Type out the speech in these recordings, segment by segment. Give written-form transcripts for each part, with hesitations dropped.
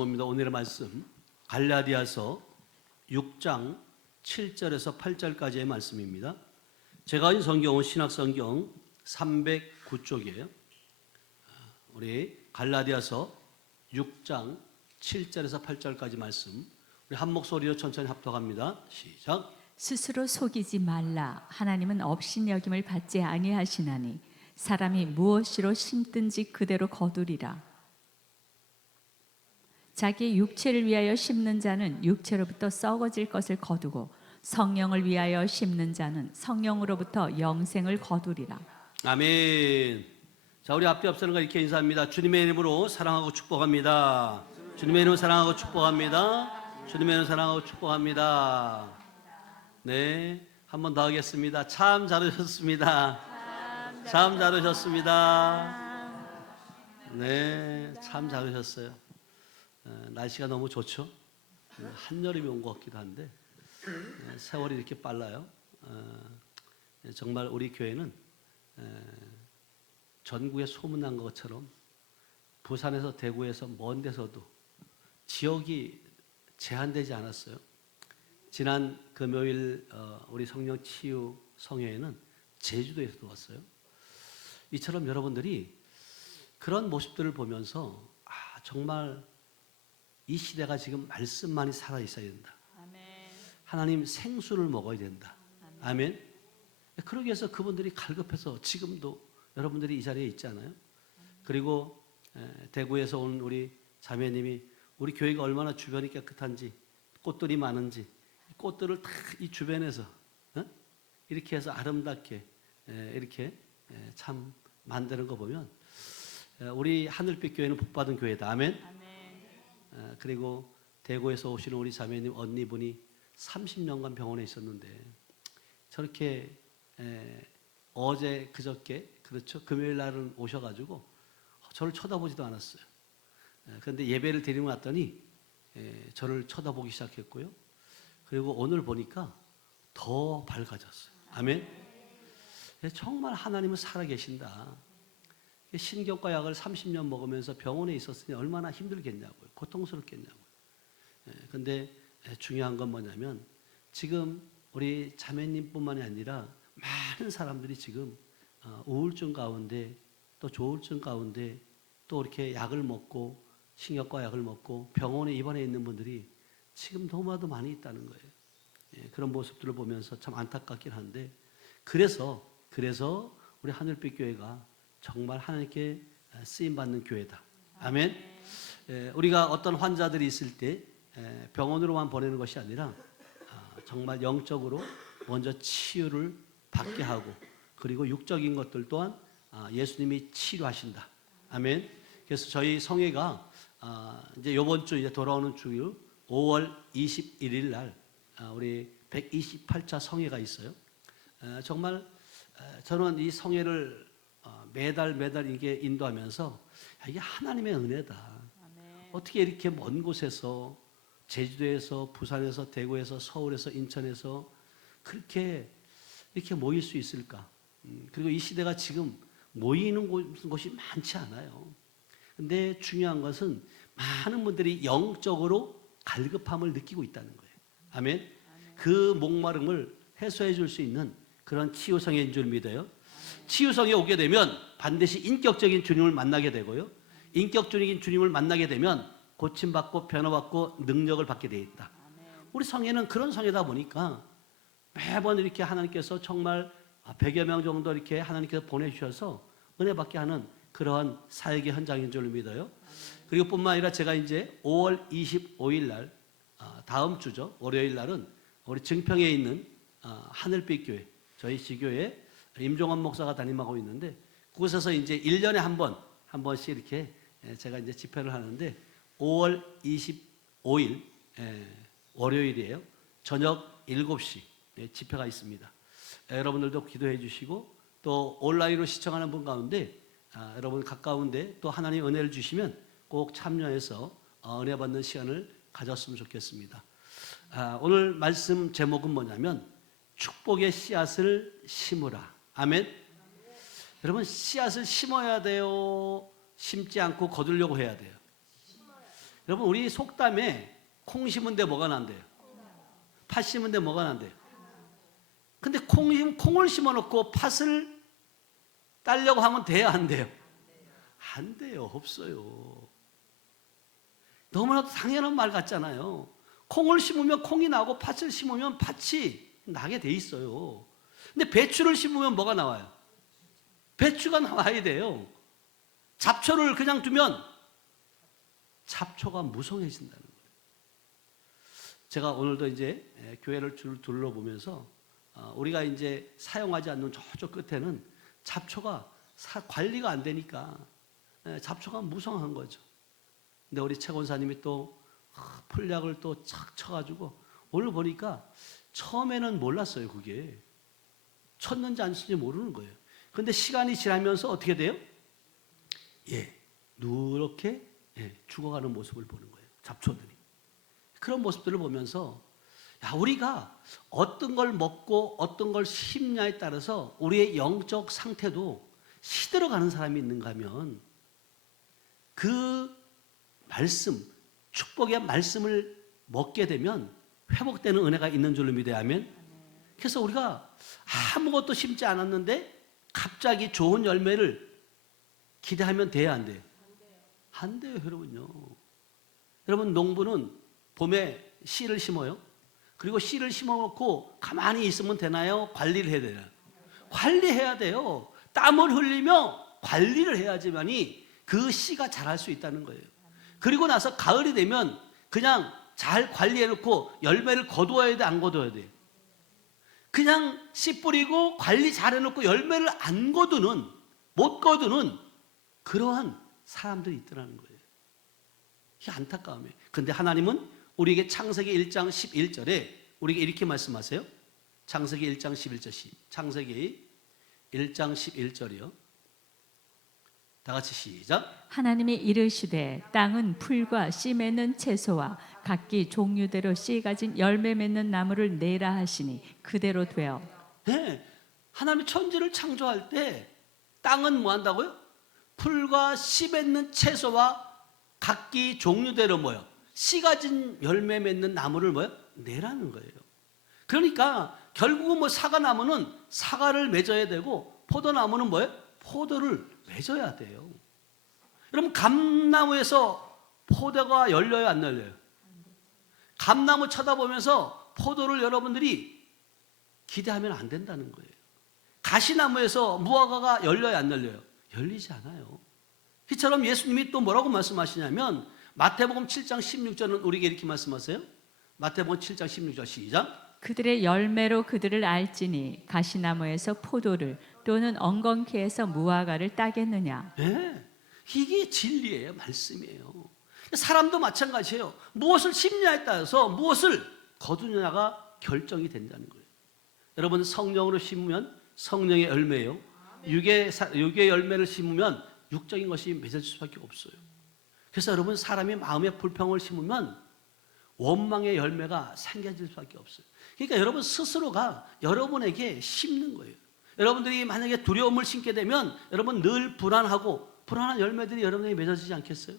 봅니다. 오늘의 말씀 갈라디아서 6장 7절에서 8절까지의 말씀입니다. 제가 가진 성경은 신약성경 309쪽이에요. 우리 갈라디아서 6장 7절에서 8절까지 말씀 우리 한 목소리로 천천히 합독합니다. 시작. 스스로 속이지 말라. 하나님은 업신여김을 받지 아니하시나니 사람이 무엇으로 심든지 그대로 거두리라. 자기 육체를 위하여 심는 자는 육체로부터 썩어질 것을 거두고 성령을 위하여 심는 자는 성령으로부터 영생을 거두리라. 아멘. 자, 우리 앞뒤 앞서는 이렇게 인사합니다. 주님의 이름으로 사랑하고 축복합니다. 주님의 이름으로 사랑하고 축복합니다. 주님의 이름으로 사랑하고 축복합니다. 네, 한 번 더 하겠습니다. 참 잘하셨습니다. 참 잘하셨습니다. 네, 참 잘하셨어요. 날씨가 너무 좋죠. 한여름이 온 것 같기도 한데 세월이 이렇게 빨라요. 정말 우리 교회는 전국에 소문난 것처럼 부산에서 대구에서 먼 데서도 지역이 제한되지 않았어요. 지난 금요일 우리 성령 치유 성회에는 제주도에서도 왔어요. 이처럼 여러분들이 그런 모습들을 보면서 정말 이 시대가 지금 말씀만이 살아있어야 된다. 아멘. 하나님 생수를 먹어야 된다. 아멘. 아멘. 그러기 위해서 그분들이 갈급해서 지금도 여러분들이 이 자리에 있잖아요. 그리고 대구에서 온 우리 자매님이 우리 교회가 얼마나 주변이 깨끗한지 꽃들이 많은지 꽃들을 다 이 주변에서 이렇게 해서 아름답게 이렇게 참 만드는 거 보면 우리 하늘빛 교회는 복받은 교회다. 아멘. 그리고 대구에서 오시는 우리 자매님 언니분이 30년간 병원에 있었는데 저렇게 어제 그저께 그렇죠 금요일 날은 오셔가지고 저를 쳐다보지도 않았어요. 그런데 예배를 드리고 났더니 저를 쳐다보기 시작했고요. 그리고 오늘 보니까 더 밝아졌어요. 아멘. 정말 하나님은 살아계신다. 신경과 약을 30년 먹으면서 병원에 있었으니 얼마나 힘들겠냐고요. 고통스럽겠냐고요. 그런데 중요한 건 뭐냐면 지금 우리 자매님뿐만이 아니라 많은 사람들이 지금 우울증 가운데 또 조울증 가운데 또 이렇게 약을 먹고 신경과 약을 먹고 병원에 입원해 있는 분들이 지금 너무나도 많이 있다는 거예요. 그런 모습들을 보면서 참 안타깝긴 한데 그래서 우리 하늘빛 교회가 정말 하나님께 쓰임받는 교회다. 아멘. 우리가 어떤 환자들이 있을 때 병원으로만 보내는 것이 아니라 정말 영적으로 먼저 치유를 받게 하고 그리고 육적인 것들 또한 예수님이 치료하신다. 아멘. 그래서 저희 성회가 이제 이번 주 이제 돌아오는 주일 5월 21일 날 우리 128차 성회가 있어요. 정말 저는 이 성회를 매달 이게 인도하면서 이게 하나님의 은혜다. 아멘. 어떻게 이렇게 먼 곳에서 제주도에서 부산에서 대구에서 서울에서 인천에서 그렇게 이렇게 모일 수 있을까? 그리고 이 시대가 지금 모이는 곳이 많지 않아요. 근데 중요한 것은 많은 분들이 영적으로 갈급함을 느끼고 있다는 거예요. 아멘. 그 목마름을 해소해 줄 수 있는 그런 치유성회인 줄 믿어요. 치유성에 오게 되면 반드시 인격적인 주님을 만나게 되고요. 인격적인 주님을 만나게 되면 고침받고 변화받고 능력을 받게 되어 있다. 우리 성회는 그런 성회다 보니까 매번 이렇게 하나님께서 정말 100여 명 정도 이렇게 하나님께서 보내주셔서 은혜 받게 하는 그러한 사역의 현장인 줄 믿어요. 그리고 뿐만 아니라 제가 이제 5월 25일 날 다음 주죠. 월요일 날은 우리 증평에 있는 하늘빛 교회 저희 지교회 임종원 목사가 담임하고 있는데 그곳에서 이제 1년에 한 번씩 이렇게 제가 이제 집회를 하는데 5월 25일 월요일이에요. 저녁 7시 집회가 있습니다. 여러분들도 기도해 주시고 또 온라인으로 시청하는 분 가운데 여러분 가까운데 또 하나님 은혜를 주시면 꼭 참여해서 은혜 받는 시간을 가졌으면 좋겠습니다. 오늘 말씀 제목은 뭐냐면 축복의 씨앗을 심으라. 아멘. 여러분 씨앗을 심어야 돼요? 심지 않고 거두려고 해야 돼요? 여러분 우리 속담에 콩 심은 데 뭐가 난대요? 팥 심은 데 뭐가 난대요? 근데 콩을 심어놓고 팥을 따려고 하면 돼요, 안 돼요? 안 돼요, 없어요. 너무나도 당연한 말 같잖아요. 콩을 심으면 콩이 나고 팥을 심으면 팥이 나게 돼 있어요. 근데 배추를 심으면 뭐가 나와요? 배추가 나와야 돼요. 잡초를 그냥 두면 잡초가 무성해진다는 거예요. 제가 오늘도 이제 교회를 둘러보면서 우리가 이제 사용하지 않는 저쪽 끝에는 잡초가 관리가 안 되니까 잡초가 무성한 거죠. 근데 우리 최 권사님이 또 풀약을 또 착 쳐가지고 오늘 보니까 처음에는 몰랐어요. 그게 쳤는지 안 쳤는지 모르는 거예요. 근데 시간이 지나면서 어떻게 돼요? 누렇게 죽어가는 모습을 보는 거예요. 잡초들이. 그런 모습들을 보면서 우리가 어떤 걸 먹고 어떤 걸 심냐에 따라서 우리의 영적 상태도 시들어가는 사람이 있는가 하면 그 말씀, 축복의 말씀을 먹게 되면 회복되는 은혜가 있는 줄로 믿어야 하면, 그래서 우리가 아무것도 심지 않았는데 갑자기 좋은 열매를 기대하면 돼야 안 돼요? 안 돼요, 여러분요. 여러분 농부는 봄에 씨를 심어요. 그리고 씨를 심어놓고 가만히 있으면 되나요? 관리를 해야 되나요? 관리해야 돼요. 땀을 흘리며 관리를 해야지만이 그 씨가 자랄 수 있다는 거예요. 그리고 나서 가을이 되면 그냥 잘 관리해놓고 열매를 거두어야 돼, 안 거두어야 돼? 그냥 씨 뿌리고 관리 잘 해놓고 열매를 안 거두는, 못 거두는 그러한 사람들이 있더라는 거예요. 이게 안타까움이에요. 그런데 하나님은 우리에게 창세기 1장 11절에 우리에게 이렇게 말씀하세요. 창세기 1장 11절 창세기 1장 11절이요. 다 같이 시작. 하나님이 이르시되 땅은 풀과 씨 맺는 채소와 각기 종류대로 씨 가진 열매 맺는 나무를 내라 하시니 그대로 되어. 네, 하나님이 천지를 창조할 때 땅은 뭐 한다고요? 풀과 씨 맺는 채소와 각기 종류대로 뭐요? 씨 가진 열매 맺는 나무를 뭐요? 내라는 거예요. 그러니까 결국은 뭐 사과나무는 사과를 맺어야 되고 포도나무는 뭐예요? 포도를 맺어야 돼요. 여러분 감나무에서 포도가 열려요, 안 열려요? 감나무 쳐다보면서 포도를 여러분들이 기대하면 안 된다는 거예요. 가시나무에서 무화과가 열려요, 안 열려요? 열리지 않아요. 이처럼 예수님이 또 뭐라고 말씀하시냐면 마태복음 7장 16절은 우리에게 이렇게 말씀하세요. 마태복음 7장 16절 시작. 그들의 열매로 그들을 알지니 가시나무에서 포도를 또는 엉겅퀴에서 무화과를 따겠느냐. 네, 이게 진리예요, 말씀이에요. 사람도 마찬가지예요. 무엇을 심냐에 따라서 무엇을 거두냐가 결정이 된다는 거예요. 여러분 성령으로 심으면 성령의 열매예요. 육의 열매를 심으면 육적인 것이 맺어질 수밖에 없어요. 그래서 여러분 사람이 마음의 불평을 심으면 원망의 열매가 생겨질 수밖에 없어요. 그러니까 여러분 스스로가 여러분에게 심는 거예요. 여러분들이 만약에 두려움을 심게 되면 여러분 늘 불안하고 불안한 열매들이 여러분에게 맺어지지 않겠어요?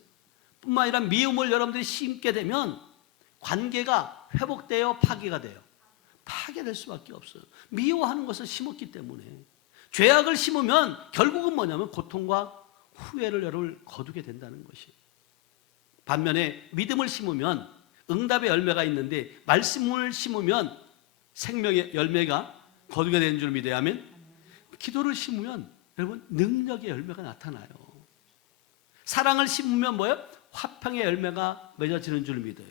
뿐만 아니라 미움을 여러분들이 심게 되면 관계가 회복되어 파괴가 돼요. 파괴될 수밖에 없어요. 미워하는 것을 심었기 때문에. 죄악을 심으면 결국은 뭐냐면 고통과 후회를 여러분 거두게 된다는 것이에요. 반면에 믿음을 심으면 응답의 열매가 있는데 말씀을 심으면 생명의 열매가 거두게 되는 줄 믿어야 하면, 기도를 심으면 여러분 능력의 열매가 나타나요. 사랑을 심으면 뭐예요? 화평의 열매가 맺어지는 줄 믿어요.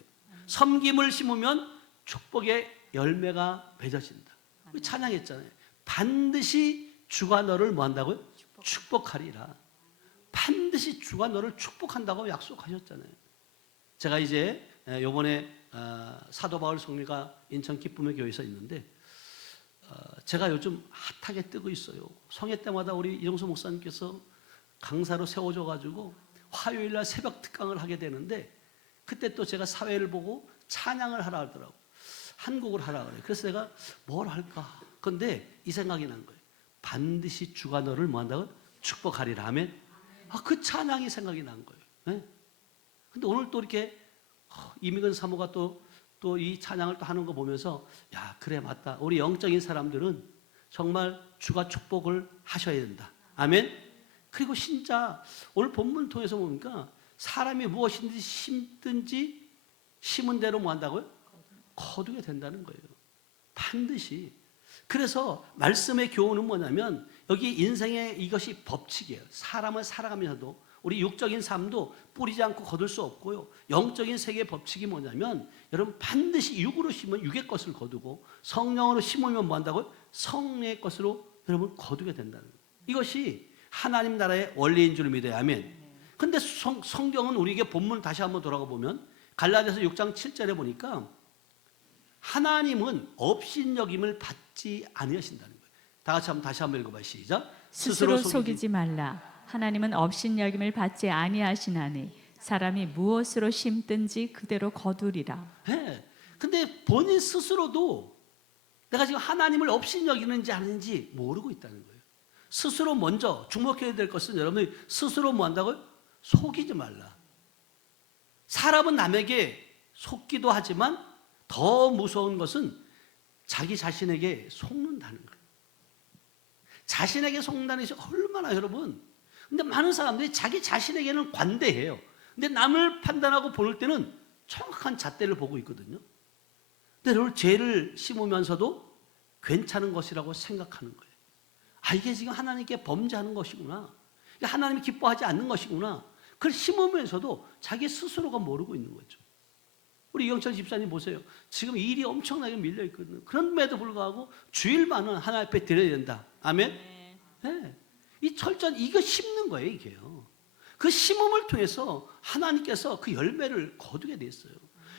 섬김을 심으면 축복의 열매가 맺어진다. 우리 찬양했잖아요. 반드시 주가 너를 뭐 한다고요? 축복하리라. 반드시 주가 너를 축복한다고 약속하셨잖아요. 제가 이제 요번에 사도 바울 성리가 인천 기쁨의 교회에서 있는데 제가 요즘 핫하게 뜨고 있어요. 성회 때마다 우리 이정수 목사님께서 강사로 세워줘가지고 화요일날 새벽 특강을 하게 되는데 그때 또 제가 사회를 보고 찬양을 하라 하더라고. 한국을 하라 그래요. 그래서 내가 뭘 할까? 근데 이 생각이 난 거예요. 반드시 주가 너를 뭐 한다고? 축복하리라 하면 그 찬양이 생각이 난 거예요. 네? 근데 오늘 또 이렇게 이미근 사모가 또 이 찬양을 또 하는 거 보면서 야 그래 맞다. 우리 영적인 사람들은 정말 주가 축복을 하셔야 된다. 아멘. 그리고 진짜 오늘 본문 통해서 보니까 사람이 무엇인지 심은 대로 뭐 한다고요? 거두게 된다는 거예요. 반드시. 그래서 말씀의 교훈은 뭐냐면 여기 인생의 이것이 법칙이에요. 사람을 살아가면서도 우리 육적인 삶도 뿌리지 않고 거둘 수 없고요. 영적인 세계의 법칙이 뭐냐면 여러분 반드시 육으로 심으면 육의 것을 거두고 성령으로 심으면 뭐 한다고요? 성령의 것으로 여러분 거두게 된다는 거예요. 이것이 하나님 나라의 원리인 줄 믿어요. 아멘. 근데 성경은 우리에게 본문 다시 한번 돌아가 보면 갈라디아서 6장 7절에 보니까 하나님은 업신여김을 받지 아니하신다는 거예요. 다 같이 한번 다시 한번 읽어봐요. 시작. 스스로 속이지 말라. 하나님은 업신여김을 받지 아니하시나니 사람이 무엇으로 심든지 그대로 거두리라. 네. 근데 본인 스스로도 내가 지금 하나님을 업신여기는지 아닌지 모르고 있다는 거예요. 스스로 먼저 주목해야 될 것은 여러분이 스스로 뭐 한다고요? 속이지 말라. 사람은 남에게 속기도 하지만 더 무서운 것은 자기 자신에게 속는다는 거예요. 자신에게 속는다는 것이 얼마나 여러분. 근데 많은 사람들이 자기 자신에게는 관대해요. 근데 남을 판단하고 볼 때는 정확한 잣대를 보고 있거든요. 근데 여러분 죄를 심으면서도 괜찮은 것이라고 생각하는 거예요. 아 이게 지금 하나님께 범죄하는 것이구나. 이게 하나님이 기뻐하지 않는 것이구나. 그걸 심으면서도 자기 스스로가 모르고 있는 거죠. 우리 이영철 집사님 보세요. 지금 일이 엄청나게 밀려 있거든요. 그런데도 불구하고 주일만은 하나님 앞에 드려야 된다. 아멘. 네. 이 철저한 이거 심는 거예요, 이게요. 그 심음을 통해서 하나님께서 그 열매를 거두게 됐어요.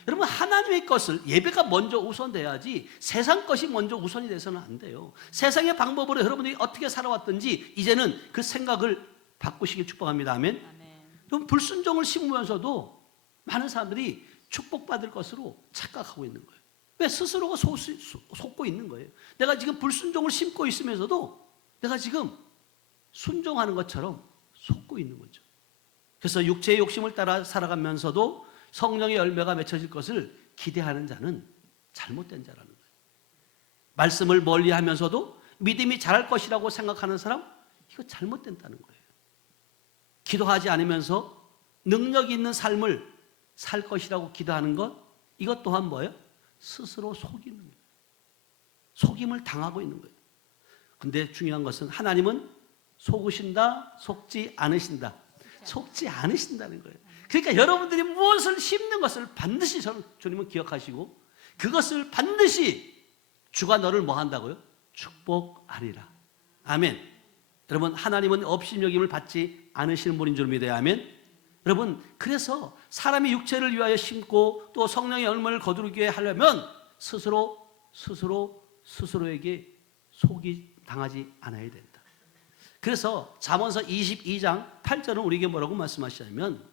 여러분 하나님의 것을 예배가 먼저 우선돼야지 세상 것이 먼저 우선이 돼서는 안 돼요. 세상의 방법으로 여러분이 어떻게 살아왔든지 이제는 그 생각을 바꾸시길 축복합니다. 아멘. 그럼 불순종을 심으면서도 많은 사람들이 축복받을 것으로 착각하고 있는 거예요. 왜? 스스로가 속고 있는 거예요. 내가 지금 불순종을 심고 있으면서도 내가 지금 순종하는 것처럼 속고 있는 거죠. 그래서 육체의 욕심을 따라 살아가면서도 성령의 열매가 맺혀질 것을 기대하는 자는 잘못된 자라는 거예요. 말씀을 멀리하면서도 믿음이 자랄 것이라고 생각하는 사람, 이거 잘못된다는 거예요. 기도하지 않으면서 능력 있는 삶을 살 것이라고 기도하는 것, 이것 또한 뭐예요? 스스로 속이는 거예요. 속임을 당하고 있는 거예요. 근데 중요한 것은 하나님은 속으신다, 속지 않으신다. 속지 않으신다는 거예요. 그러니까 여러분들이 무엇을 심는 것을 반드시 주님은 기억하시고 그것을 반드시 주가 너를 뭐 한다고요? 축복하리라. 아멘. 여러분 하나님은 업신여김을 받지 않으시는 분인 줄 믿어요. 아멘. 여러분 그래서 사람이 육체를 위하여 심고 또 성령의 열매를 거두게 하려면 스스로에게 속이 당하지 않아야 된다. 그래서 잠언서 22장 8절은 우리에게 뭐라고 말씀하시냐면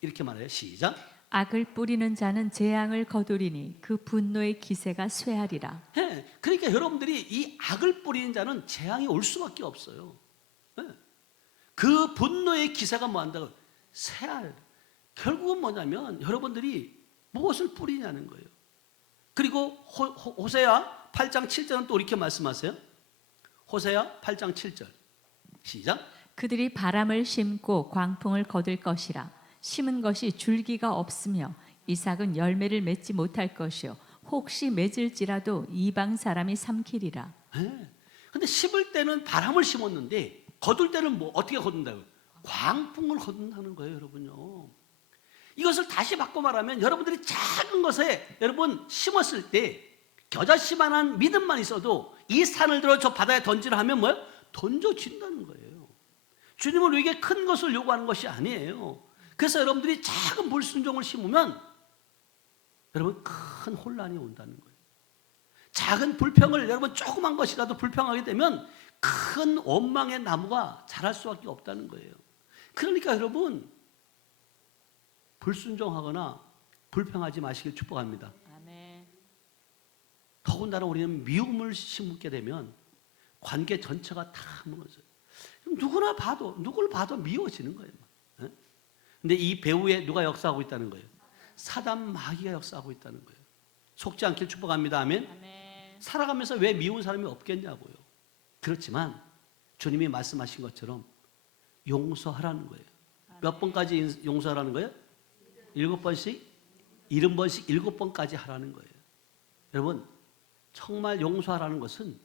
이렇게 말해요. 시작. 악을 뿌리는 자는 재앙을 거두리니 그 분노의 기세가 쇠하리라. 네, 그러니까 여러분들이 이 악을 뿌리는 자는 재앙이 올 수밖에 없어요. 네. 그 분노의 기세가 뭐 한다고? 쇠할. 결국은 뭐냐면 여러분들이 무엇을 뿌리냐는 거예요. 그리고 호세아 8장 7절은 또 이렇게 말씀하세요. 호세아 8장 7절. 시작. 그들이 바람을 심고 광풍을 거둘 것이라. 심은 것이 줄기가 없으며 이삭은 열매를 맺지 못할 것이요 혹시 맺을지라도 이방 사람이 삼키리라. 네. 근데 심을 때는 바람을 심었는데 거둘 때는 뭐 어떻게 거둔다고요? 광풍을 거둔다는 거예요, 여러분요. 이것을 다시 바꿔 말하면 여러분들이 작은 것에 여러분 심었을 때 겨자씨만한 믿음만 있어도 이 산을 들어 저 바다에 던지라 하면 뭐예요? 던져진다는 거예요. 주님은 우리에게 큰 것을 요구하는 것이 아니에요. 그래서 여러분들이 작은 불순종을 심으면 여러분 큰 혼란이 온다는 거예요. 작은 불평을 여러분 조그만 것이라도 불평하게 되면 큰 원망의 나무가 자랄 수밖에 없다는 거예요. 그러니까 여러분 불순종하거나 불평하지 마시길 축복합니다. 아멘. 더군다나 우리는 미움을 심게 되면 관계 전체가 다 무너져요. 누구를 봐도 미워지는 거예요. 근데 이 배후에 누가 역사하고 있다는 거예요? 사단 마귀가 역사하고 있다는 거예요. 속지 않길 축복합니다. 아멘. 아멘. 살아가면서 왜 미운 사람이 없겠냐고요. 그렇지만 주님이 말씀하신 것처럼 용서하라는 거예요. 몇 번까지 용서하라는 거예요? 7번씩? 70번씩 7번까지 하라는 거예요. 여러분, 정말 용서하라는 것은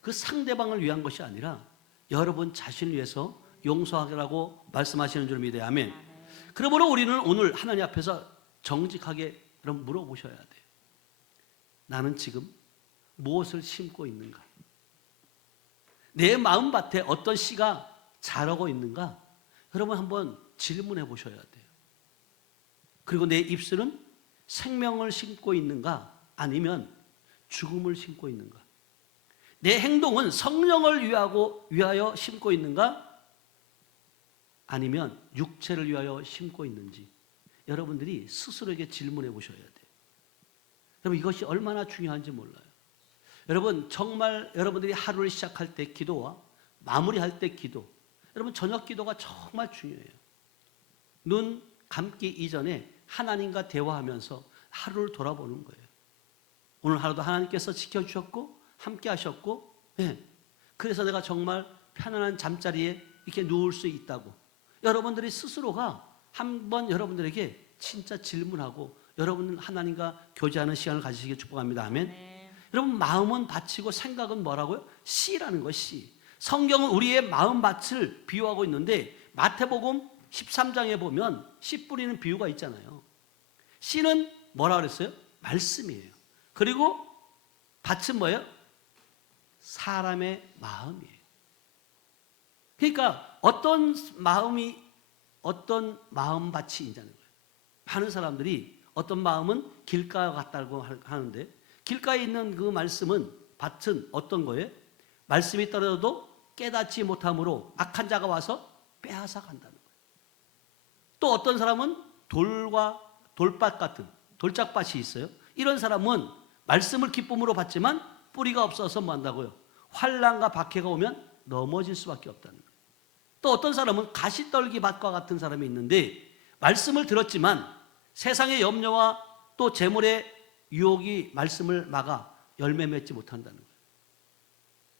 그 상대방을 위한 것이 아니라 여러분 자신을 위해서 용서하라고 말씀하시는 줄 믿어요. 아멘. 그러므로 우리는 오늘 하나님 앞에서 정직하게 여러분 물어보셔야 돼요. 나는 지금 무엇을 심고 있는가? 내 마음밭에 어떤 씨가 자라고 있는가? 여러분 한번 질문해 보셔야 돼요. 그리고 내 입술은 생명을 심고 있는가? 아니면 죽음을 심고 있는가? 내 행동은 성령을 위하여 심고 있는가? 아니면 육체를 위하여 심고 있는지 여러분들이 스스로에게 질문해 보셔야 돼요. 여러분 이것이 얼마나 중요한지 몰라요. 여러분 정말 여러분들이 하루를 시작할 때 기도와 마무리할 때 기도, 여러분 저녁 기도가 정말 중요해요. 눈 감기 이전에 하나님과 대화하면서 하루를 돌아보는 거예요. 오늘 하루도 하나님께서 지켜주셨고 함께 하셨고, 그래서 내가 정말 편안한 잠자리에 이렇게 누울 수 있다고 여러분들이 스스로가 한번 여러분들에게 진짜 질문하고 여러분 하나님과 교제하는 시간을 가지시길 축복합니다. 아멘. 네. 여러분 마음은 밭이고 생각은 뭐라고요? 씨라는 거 씨. 성경은 우리의 마음밭을 비유하고 있는데 마태복음 13장에 보면 씨 뿌리는 비유가 있잖아요. 씨는 뭐라 그랬어요? 말씀이에요. 그리고 밭은 뭐예요? 사람의 마음이에요. 그러니까 어떤 마음밭이 있냐는 거예요. 많은 사람들이 어떤 마음은 길가와 같다고 하는데 길가에 있는 그 말씀은 밭은 어떤 거예요? 말씀이 떨어져도 깨닫지 못함으로 악한 자가 와서 빼앗아 간다는 거예요. 또 어떤 사람은 돌과 돌밭 같은 돌짝밭이 있어요. 이런 사람은 말씀을 기쁨으로 받지만 뿌리가 없어서 뭐 한다고요? 환난과 박해가 오면 넘어질 수밖에 없다는 거예요. 또 어떤 사람은 가시떨기 밭과 같은 사람이 있는데 말씀을 들었지만 세상의 염려와 또 재물의 유혹이 말씀을 막아 열매 맺지 못한다는 거예요.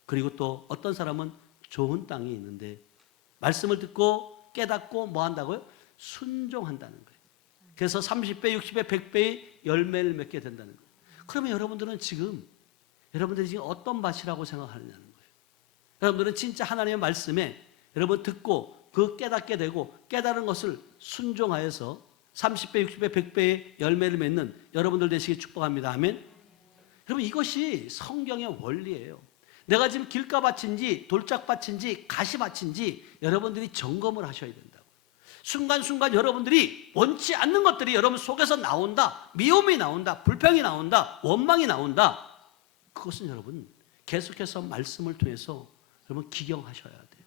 그리고 또 어떤 사람은 좋은 땅이 있는데 말씀을 듣고 깨닫고 뭐 한다고요? 순종한다는 거예요. 그래서 30배, 60배, 100배의 열매를 맺게 된다는 거예요. 그러면 여러분들이 지금 어떤 밭이라고 생각하느냐는 거예요. 여러분들은 진짜 하나님의 말씀에 여러분 듣고 그 깨닫게 되고 깨달은 것을 순종하여서 30배, 60배, 100배의 열매를 맺는 여러분들 되시길 축복합니다. 아멘. 여러분 이것이 성경의 원리예요. 내가 지금 길가밭인지 돌짝밭인지 가시밭인지 여러분들이 점검을 하셔야 된다고. 순간순간 여러분들이 원치 않는 것들이 여러분 속에서 나온다. 미움이 나온다. 불평이 나온다. 원망이 나온다. 그것은 여러분 계속해서 말씀을 통해서 여러분 기경하셔야 돼요.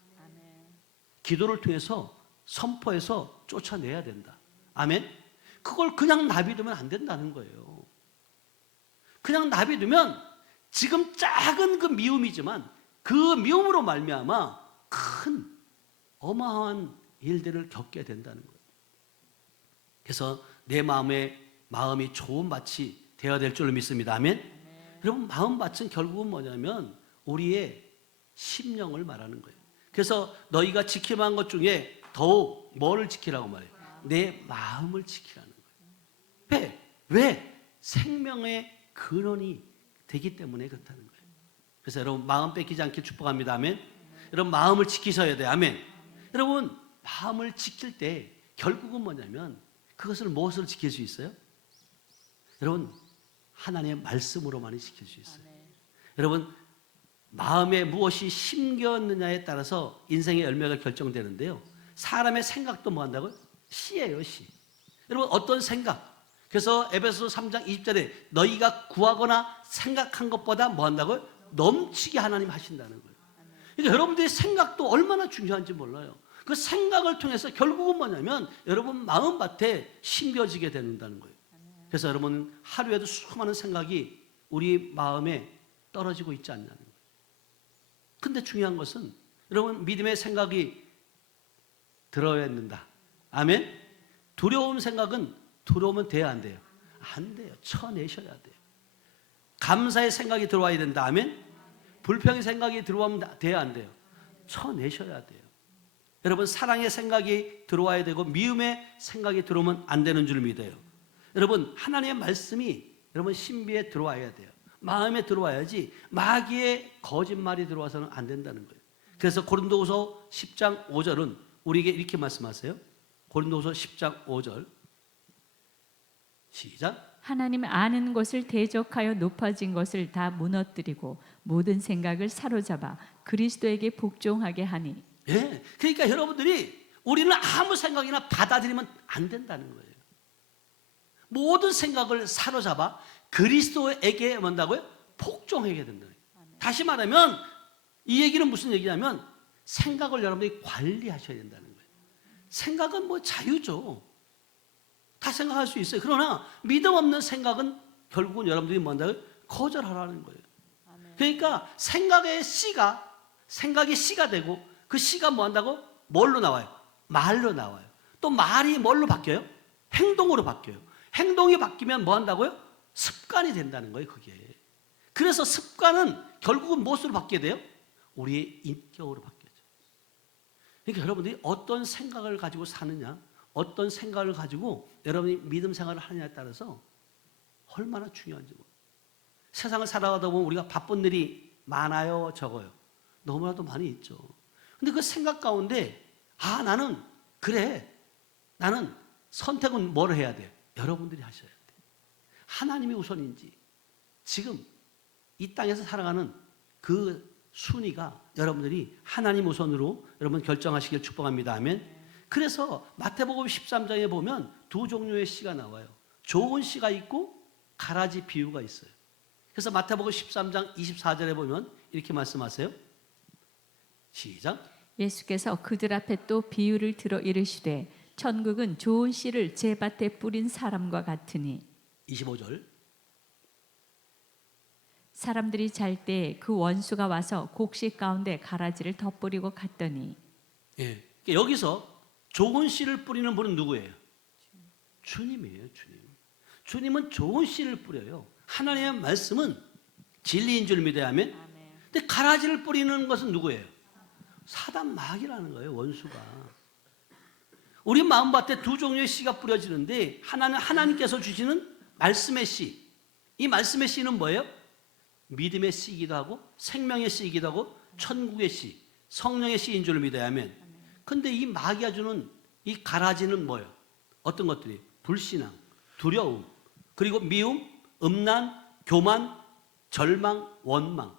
기도를 통해서 선포해서 쫓아내야 된다. 아멘. 그걸 그냥 놔두면 안 된다는 거예요. 그냥 놔두면 지금 작은 그 미움이지만 그 미움으로 말미암아 큰 어마어마한 일들을 겪게 된다는 거예요. 그래서 내 마음이 좋은 밭이 되어야 될 줄로 믿습니다. 아멘. 여러분 마음밭은 결국은 뭐냐면 우리의 심령을 말하는 거예요. 그래서 너희가 지키만 한 것 중에 더욱 뭐를 지키라고 말해요? 내 마음을 지키라는 거예요. 왜? 생명의 근원이 되기 때문에 그렇다는 거예요. 그래서 여러분 마음 뺏기지 않길 축복합니다. 아멘. 여러분 마음을 지키셔야 돼요. 아멘. 여러분 마음을 지킬 때 결국은 뭐냐면 그것을 무엇으로 지킬 수 있어요? 여러분 하나님의 말씀으로만이 지킬 수 있어요. 여러분 마음에 무엇이 심겼느냐에 따라서 인생의 열매가 결정되는데요. 사람의 생각도 뭐 한다고요? 씨예요, 씨. 여러분 어떤 생각? 그래서 에베소서 3장 20절에 너희가 구하거나 생각한 것보다 뭐 한다고요? 넘치게 하나님 하신다는 거예요. 그러니까 여러분들의 생각도 얼마나 중요한지 몰라요. 그 생각을 통해서 결국은 뭐냐면 여러분 마음밭에 심겨지게 된다는 거예요. 그래서 여러분 하루에도 수많은 생각이 우리 마음에 떨어지고 있지 않냐는 거예요. 근데 중요한 것은 여러분 믿음의 생각이 들어야 된다. 아멘. 두려움 생각은 들어오면 돼야 안 돼요? 안 돼요. 쳐내셔야 돼요. 감사의 생각이 들어와야 된다. 아멘? 불평의 생각이 들어오면 돼야 안 돼요? 쳐내셔야 돼요. 여러분, 사랑의 생각이 들어와야 되고 미움의 생각이 들어오면 안 되는 줄 믿어요. 여러분, 하나님의 말씀이 여러분 신비에 들어와야 돼요. 마음에 들어와야지 마귀의 거짓말이 들어와서는 안 된다는 거예요. 그래서 고린도후서 10장 5절은 우리에게 이렇게 말씀하세요. 고린도후서 10장 5절 시작. 하나님 아는 것을 대적하여 높아진 것을 다 무너뜨리고 모든 생각을 사로잡아 그리스도에게 복종하게 하니. 예, 그러니까 여러분들이 우리는 아무 생각이나 받아들이면 안 된다는 거예요. 모든 생각을 사로잡아 그리스도에게 뭔다고요? 복종하게 된다는 거예요. 다시 말하면 이 얘기는 무슨 얘기냐면 생각을 여러분들이 관리하셔야 된다는 거예요. 생각은 뭐 자유죠. 다 생각할 수 있어요. 그러나 믿음 없는 생각은 결국은 여러분들이 뭔다고요? 거절하라는 거예요. 그러니까 생각이 씨가 되고 그 씨가 뭐 한다고? 뭘로 나와요? 말로 나와요. 또 말이 뭘로 바뀌어요? 행동으로 바뀌어요. 행동이 바뀌면 뭐 한다고요? 습관이 된다는 거예요, 그게. 그래서 습관은 결국은 무엇으로 바뀌게 돼요? 우리의 인격으로 바뀌죠. 그러니까 여러분들이 어떤 생각을 가지고 사느냐, 어떤 생각을 가지고 여러분이 믿음 생활을 하느냐에 따라서 얼마나 중요한지 모르겠어요. 세상을 살아가다 보면 우리가 바쁜 일이 많아요, 적어요? 너무나도 많이 있죠. 근데 그 생각 가운데 나는 선택은 뭘 해야 돼요? 여러분들이 하셔야 돼요. 하나님이 우선인지 지금 이 땅에서 살아가는 그 순위가 여러분들이 하나님 우선으로 여러분 결정하시길 축복합니다. 아멘. 그래서 마태복음 13장에 보면 두 종류의 씨가 나와요. 좋은 씨가 있고 가라지 비유가 있어요. 그래서 마태복음 13장 24절에 보면 이렇게 말씀하세요. 시작. 예수께서 그들 앞에 또 비유를 들어 이르시되 천국은 좋은 씨를 제 밭에 뿌린 사람과 같으니 25절. 사람들이 잘 때 그 원수가 와서 곡식 가운데 가라지를 덧뿌리고 갔더니. 예. 여기서 좋은 씨를 뿌리는 분은 누구예요? 주님이에요, 주님. 주님은 좋은 씨를 뿌려요. 하나님의 말씀은 진리인 줄 믿어야 하면. 근데 가라지를 뿌리는 것은 누구예요? 사단 마귀라는 거예요, 원수가. 우리 마음밭에 두 종류의 씨가 뿌려지는데 하나는 하나님께서 주시는 말씀의 씨. 이 말씀의 씨는 뭐예요? 믿음의 씨이기도 하고 생명의 씨이기도 하고 천국의 씨, 성령의 씨인 줄 믿어야 하면. 근데 이 마귀가 주는 이 가라지는 뭐예요? 어떤 것들이? 불신앙, 두려움, 그리고 미움, 음란, 교만, 절망, 원망,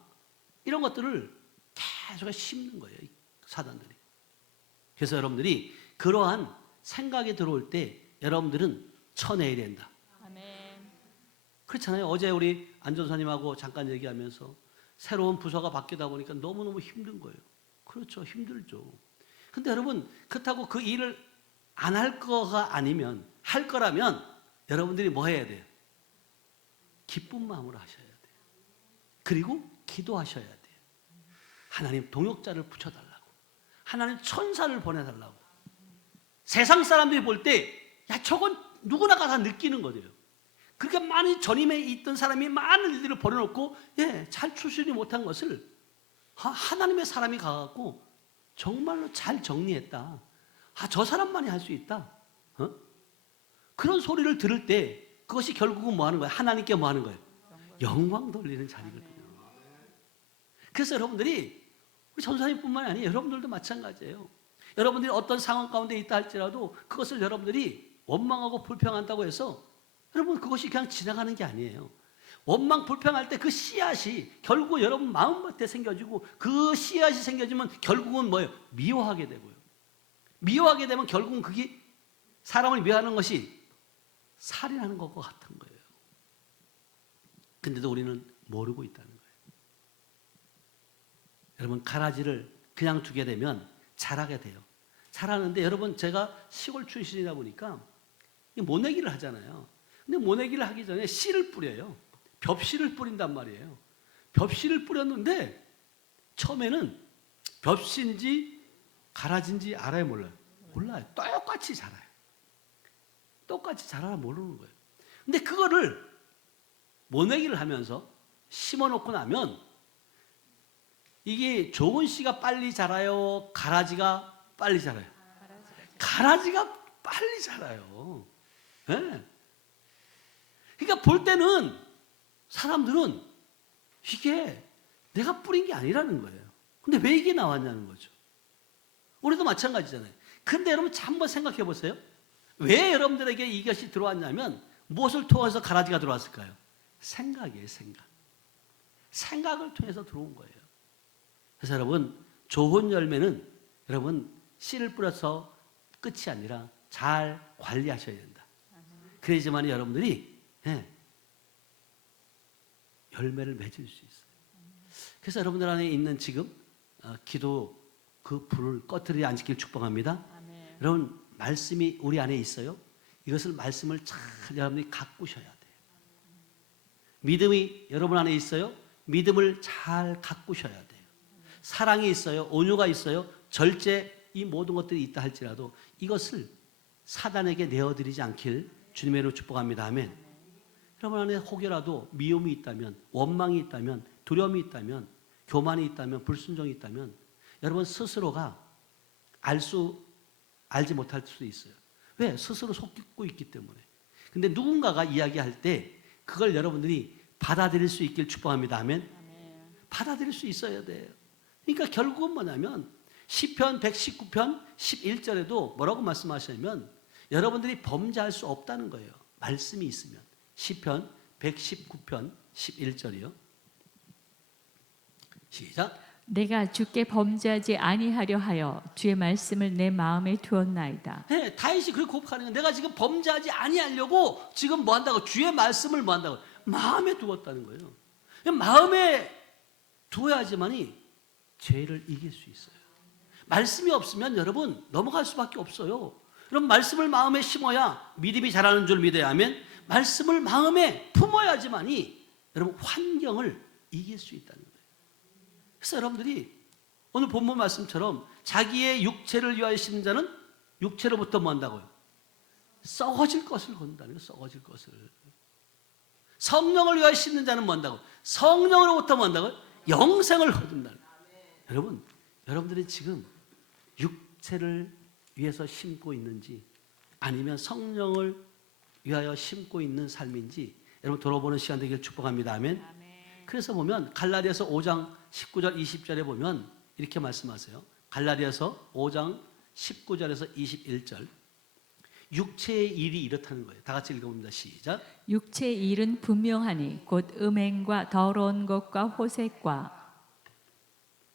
이런 것들을 계속 심는 거예요, 이 사단들이. 그래서 여러분들이 그러한 생각이 들어올 때 여러분들은 쳐내야 된다. 아멘. 그렇잖아요. 어제 우리 안 전사님하고 잠깐 얘기하면서 새로운 부서가 바뀌다 보니까 너무너무 힘든 거예요. 그렇죠. 힘들죠. 근데 여러분, 그렇다고 그 일을 안 할 거가 아니면, 할 거라면 여러분들이 뭐 해야 돼요? 기쁜 마음으로 하셔야 돼요. 그리고 기도하셔야 돼요. 하나님 동역자를 붙여달라고. 하나님 천사를 보내달라고. 세상 사람들이 볼 때, 야, 저건 누구나가 다 느끼는 거예요. 그렇게 많이 전임에 있던 사람이 많은 일들을 벌여놓고, 잘 추스리지 못한 것을 하나님의 사람이 가갖고 정말로 잘 정리했다. 저 사람만이 할 수 있다. 그런 소리를 들을 때 그것이 결국은 뭐 하는 거예요? 하나님께 뭐 하는 거예요? 영광 돌리는 자리거든요. 그래서 여러분들이 우리 전사님뿐만 아니에요. 여러분들도 마찬가지예요. 여러분들이 어떤 상황 가운데 있다 할지라도 그것을 여러분들이 원망하고 불평한다고 해서 여러분 그것이 그냥 지나가는 게 아니에요. 원망 불평할 때 그 씨앗이 결국 여러분 마음밭에 생겨지고 그 씨앗이 생겨지면 결국은 뭐예요? 미워하게 되고요. 미워하게 되면 결국은 그게 사람을 미워하는 것이 살인하는 것과 같은 거예요. 근데도 우리는 모르고 있다는 거예요. 여러분 가라지를 그냥 두게 되면 자라게 돼요. 자라는데 여러분 제가 시골 출신이다 보니까 모내기를 하잖아요. 근데 모내기를 하기 전에 씨를 뿌려요. 벽씨를 뿌린단 말이에요. 벽씨를 뿌렸는데 처음에는 벽씨인지 가라지인지 알아요, 몰라요? 몰라요. 똑같이 자라요. 똑같이 자라나 모르는 거예요. 근데 그거를 모내기를 하면서 심어놓고 나면 이게 좋은 씨가 빨리 자라요? 가라지가 빨리 자라요? 가라지가 빨리 자라요. 네. 그러니까 볼 때는 사람들은 이게 내가 뿌린 게 아니라는 거예요. 근데 왜 이게 나왔냐는 거죠. 우리도 마찬가지잖아요. 근데 여러분 한번 생각해 보세요. 왜 여러분들에게 이것이 들어왔냐면 무엇을 통해서 가라지가 들어왔을까요? 생각이에요, 생각. 생각을 통해서 들어온 거예요. 그래서 여러분, 좋은 열매는 여러분 씨를 뿌려서 끝이 아니라 잘 관리하셔야 된다. 그래야지만 여러분들이 열매를 맺을 수 있어요. 그래서 여러분들 안에 있는 지금 기도 그 불을 꺼뜨리지 않기를 축복합니다. 아멘. 여러분 말씀이 우리 안에 있어요. 이것을 말씀을 잘 여러분이 가꾸셔야 돼요. 믿음이 여러분 안에 있어요. 믿음을 잘 가꾸셔야 돼요. 사랑이 있어요. 온유가 있어요. 절제 이 모든 것들이 있다 할지라도 이것을 사단에게 내어드리지 않길 주님의 이름으로 축복합니다. 아멘. 여러분 안에 혹여라도 미움이 있다면, 원망이 있다면, 두려움이 있다면, 교만이 있다면, 불순종이 있다면 여러분 스스로가 알지 못할 수도 있어요. 왜? 스스로 속고 있기 때문에. 근데 누군가가 이야기할 때 그걸 여러분들이 받아들일 수 있길 축복합니다. 아멘. 받아들일 수 있어야 돼요. 그러니까 결국은 뭐냐면 시편 119편 11절에도 뭐라고 말씀하시냐면 여러분들이 범죄할 수 없다는 거예요. 말씀이 있으면. 시편 119편 11절이요. 시작. 내가 주께 범죄하지 아니하려 하여 주의 말씀을 내 마음에 두었나이다. 네, 다윗이 그렇게 고백하는 거예요. 내가 지금 범죄하지 아니하려고 지금 뭐 한다고? 주의 말씀을 뭐 한다고? 마음에 두었다는 거예요. 마음에 두어야지만이 죄를 이길 수 있어요. 말씀이 없으면 여러분 넘어갈 수밖에 없어요. 그럼 말씀을 마음에 심어야 믿음이 자라는 줄 믿어야 하면 말씀을 마음에 품어야지만이 여러분 환경을 이길 수 있다는 거예요. 그래서 여러분들이 오늘 본문 말씀처럼 자기의 육체를 위하여 심는 자는 육체로부터 뭐 한다고요? 썩어질 것을 건다는 거예요. 썩어질 것을. 성령을 위하여 심는 자는 뭐 한다고? 성령으로부터 뭐 한다고요? 영생을 거둔다는 거예요. 여러분들이 지금 육체를 위해서 심고 있는지 아니면 성령을 위하여 심고 있는 삶인지 여러분 돌아보는 시간 되기를 축복합니다. 아멘. 그래서 보면 갈라디아서 5장 19절 20절에 보면 이렇게 말씀하세요. 갈라디아서 5장 19절에서 21절. 육체의 일이 이렇다는 거예요. 다 같이 읽어봅니다. 시작. 육체의 일은 분명하니 곧 음행과 더러운 것과 호색과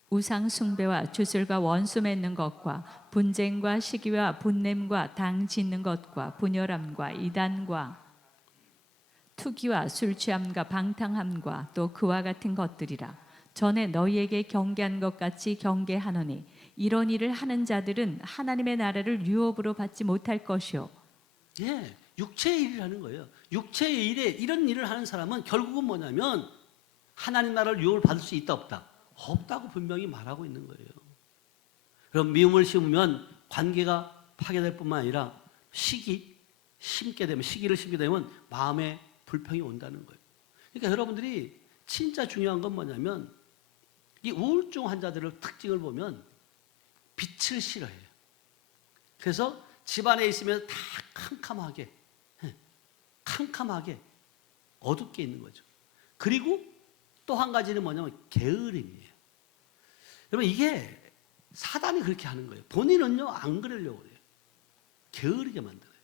우상 숭배와 주술과 원수 맺는 것과 분쟁과 시기와 분냄과 당 짓는 것과 분열함과 이단과 투기와 술 취함과 방탕함과 또 그와 같은 것들이라. 전에 너희에게 경계한 것 같이 경계하노니 이런 일을 하는 자들은 하나님의 나라를 유업으로 받지 못할 것이요. 예, 육체의 일이라는 거예요. 육체의 일에 이런 일을 하는 사람은 결국은 뭐냐면 하나님 나라를 유업을 받을 수 있다 없다? 없다고 분명히 말하고 있는 거예요. 그럼 미움을 심으면 관계가 파괴될 뿐만 아니라 시기를 심게 되면 마음에 불평이 온다는 거예요. 그러니까 여러분들이 진짜 중요한 건 뭐냐면 이 우울증 환자들의 특징을 보면 빛을 싫어해요. 그래서 집안에 있으면 다 캄캄하게 어둡게 있는 거죠. 그리고 또 한 가지는 뭐냐면 게으름이에요. 여러분 이게 사단이 그렇게 하는 거예요. 본인은요 안 그러려고 그래요. 게으르게 만들어요.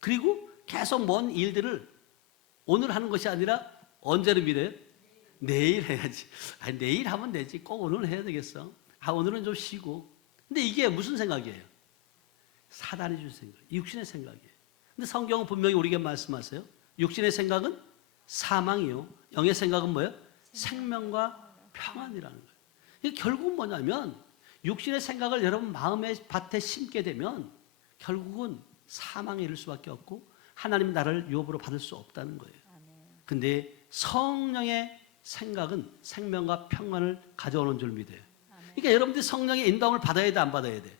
그리고 계속 먼 일들을 오늘 하는 것이 아니라 언제로 미래요? 내일 해야지. 아니, 내일 하면 되지. 꼭 오늘 해야 되겠어. 오늘은 좀 쉬고. 근데 이게 무슨 생각이에요? 사단이 준 생각, 육신의 생각이에요. 근데 성경은 분명히 우리에게 말씀하세요. 육신의 생각은 사망이요. 영의 생각은 뭐예요? 생명과 평안이라는 거예요. 이게 결국은 뭐냐면 육신의 생각을 여러분 마음의 밭에 심게 되면 결국은 사망에 이를 수밖에 없고 하나님 나라를 유업으로 받을 수 없다는 거예요. 근데 성령의 생각은 생명과 평안을 가져오는 줄 믿어요. 그러니까 여러분들이 성령의 인도함을 받아야 돼, 안 받아야 돼?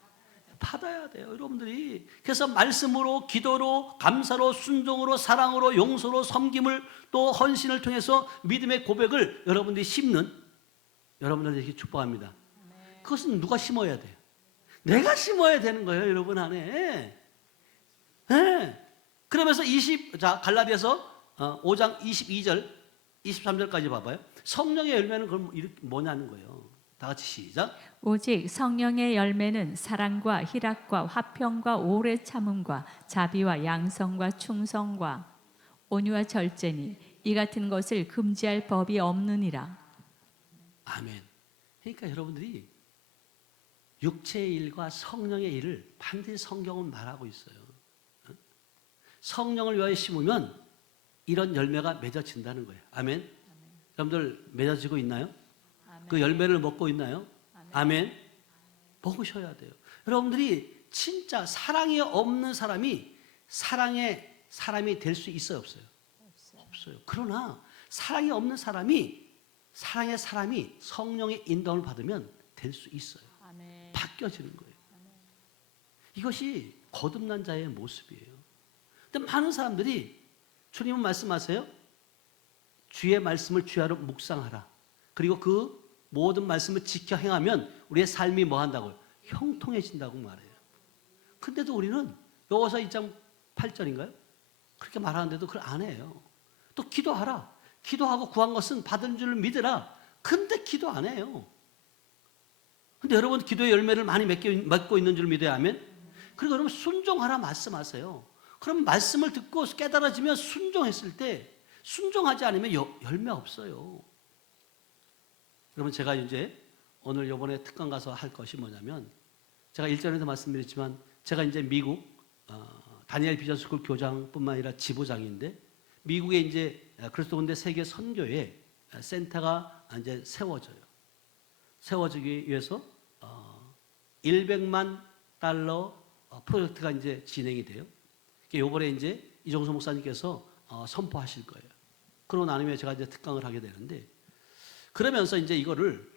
받아야 돼요, 여러분들이. 그래서 말씀으로, 기도로, 감사로, 순종으로, 사랑으로, 용서로, 섬김을, 또 헌신을 통해서 믿음의 고백을 여러분들이 심는 여러분들에게 축복합니다. 그것은 누가 심어야 돼요? 내가 심어야 되는 거예요, 여러분 안에. 네. 그러면서 갈라디아서 5장 22절, 23절까지 봐봐요. 성령의 열매는 그럼 이렇게 뭐냐는 거예요. 다 같이 시작. 오직 성령의 열매는 사랑과 희락과 화평과 오래 참음과 자비와 양성과 충성과 온유와 절제니 이 같은 것을 금지할 법이 없느니라. 아멘. 그러니까 여러분들이 육체의 일과 성령의 일을 반드시 성경은 말하고 있어요. 성령을 위하여 심으면 이런 열매가 맺어진다는 거예요. 아멘. 여러분들 맺어지고 있나요? 그 열매를 먹고 있나요? 아멘. 먹으셔야 돼요. 여러분들이 진짜 사랑이 없는 사람이 사랑의 사람이 될 수 있어요, 없어요? 없어요. 그러나 사랑이 없는 사람이 사랑의 사람이 성령의 인도를 받으면 될 수 있어요. 바뀌어지는 거예요. 이것이 거듭난 자의 모습이에요. 근데 많은 사람들이 주님은 말씀하세요. 주의 말씀을 주야로 묵상하라. 그리고 그 모든 말씀을 지켜 행하면 우리의 삶이 뭐 한다고요? 형통해진다고 말해요. 근데도 우리는 여호수아 2장 8절인가요? 그렇게 말하는데도 그걸 안 해요. 또 기도하라. 기도하고 구한 것은 받은 줄 믿으라. 근데 기도 안 해요. 근데 여러분 기도의 열매를 많이 맺고 있는 줄 믿어야 하면, 그리고 여러분 순종하라 말씀하세요. 그럼 말씀을 듣고 깨달아지면 순종했을 때, 순종하지 않으면 열매 없어요. 여러분 제가 이제 오늘 이번에 특강 가서 할 것이 뭐냐면, 제가 일전에도 말씀드렸지만 제가 이제 미국 다니엘 비전스쿨 교장뿐만 아니라 지부장인데, 미국에 이제 그리스도 군대 세계 선교회 센터가 이제 세워지기 위해서 100만 달러 프로젝트가 이제 진행이 돼요. 이번에 이제 이종수 목사님께서 선포하실 거예요. 그러고 나면 제가 이제 특강을 하게 되는데, 그러면서 이제 이거를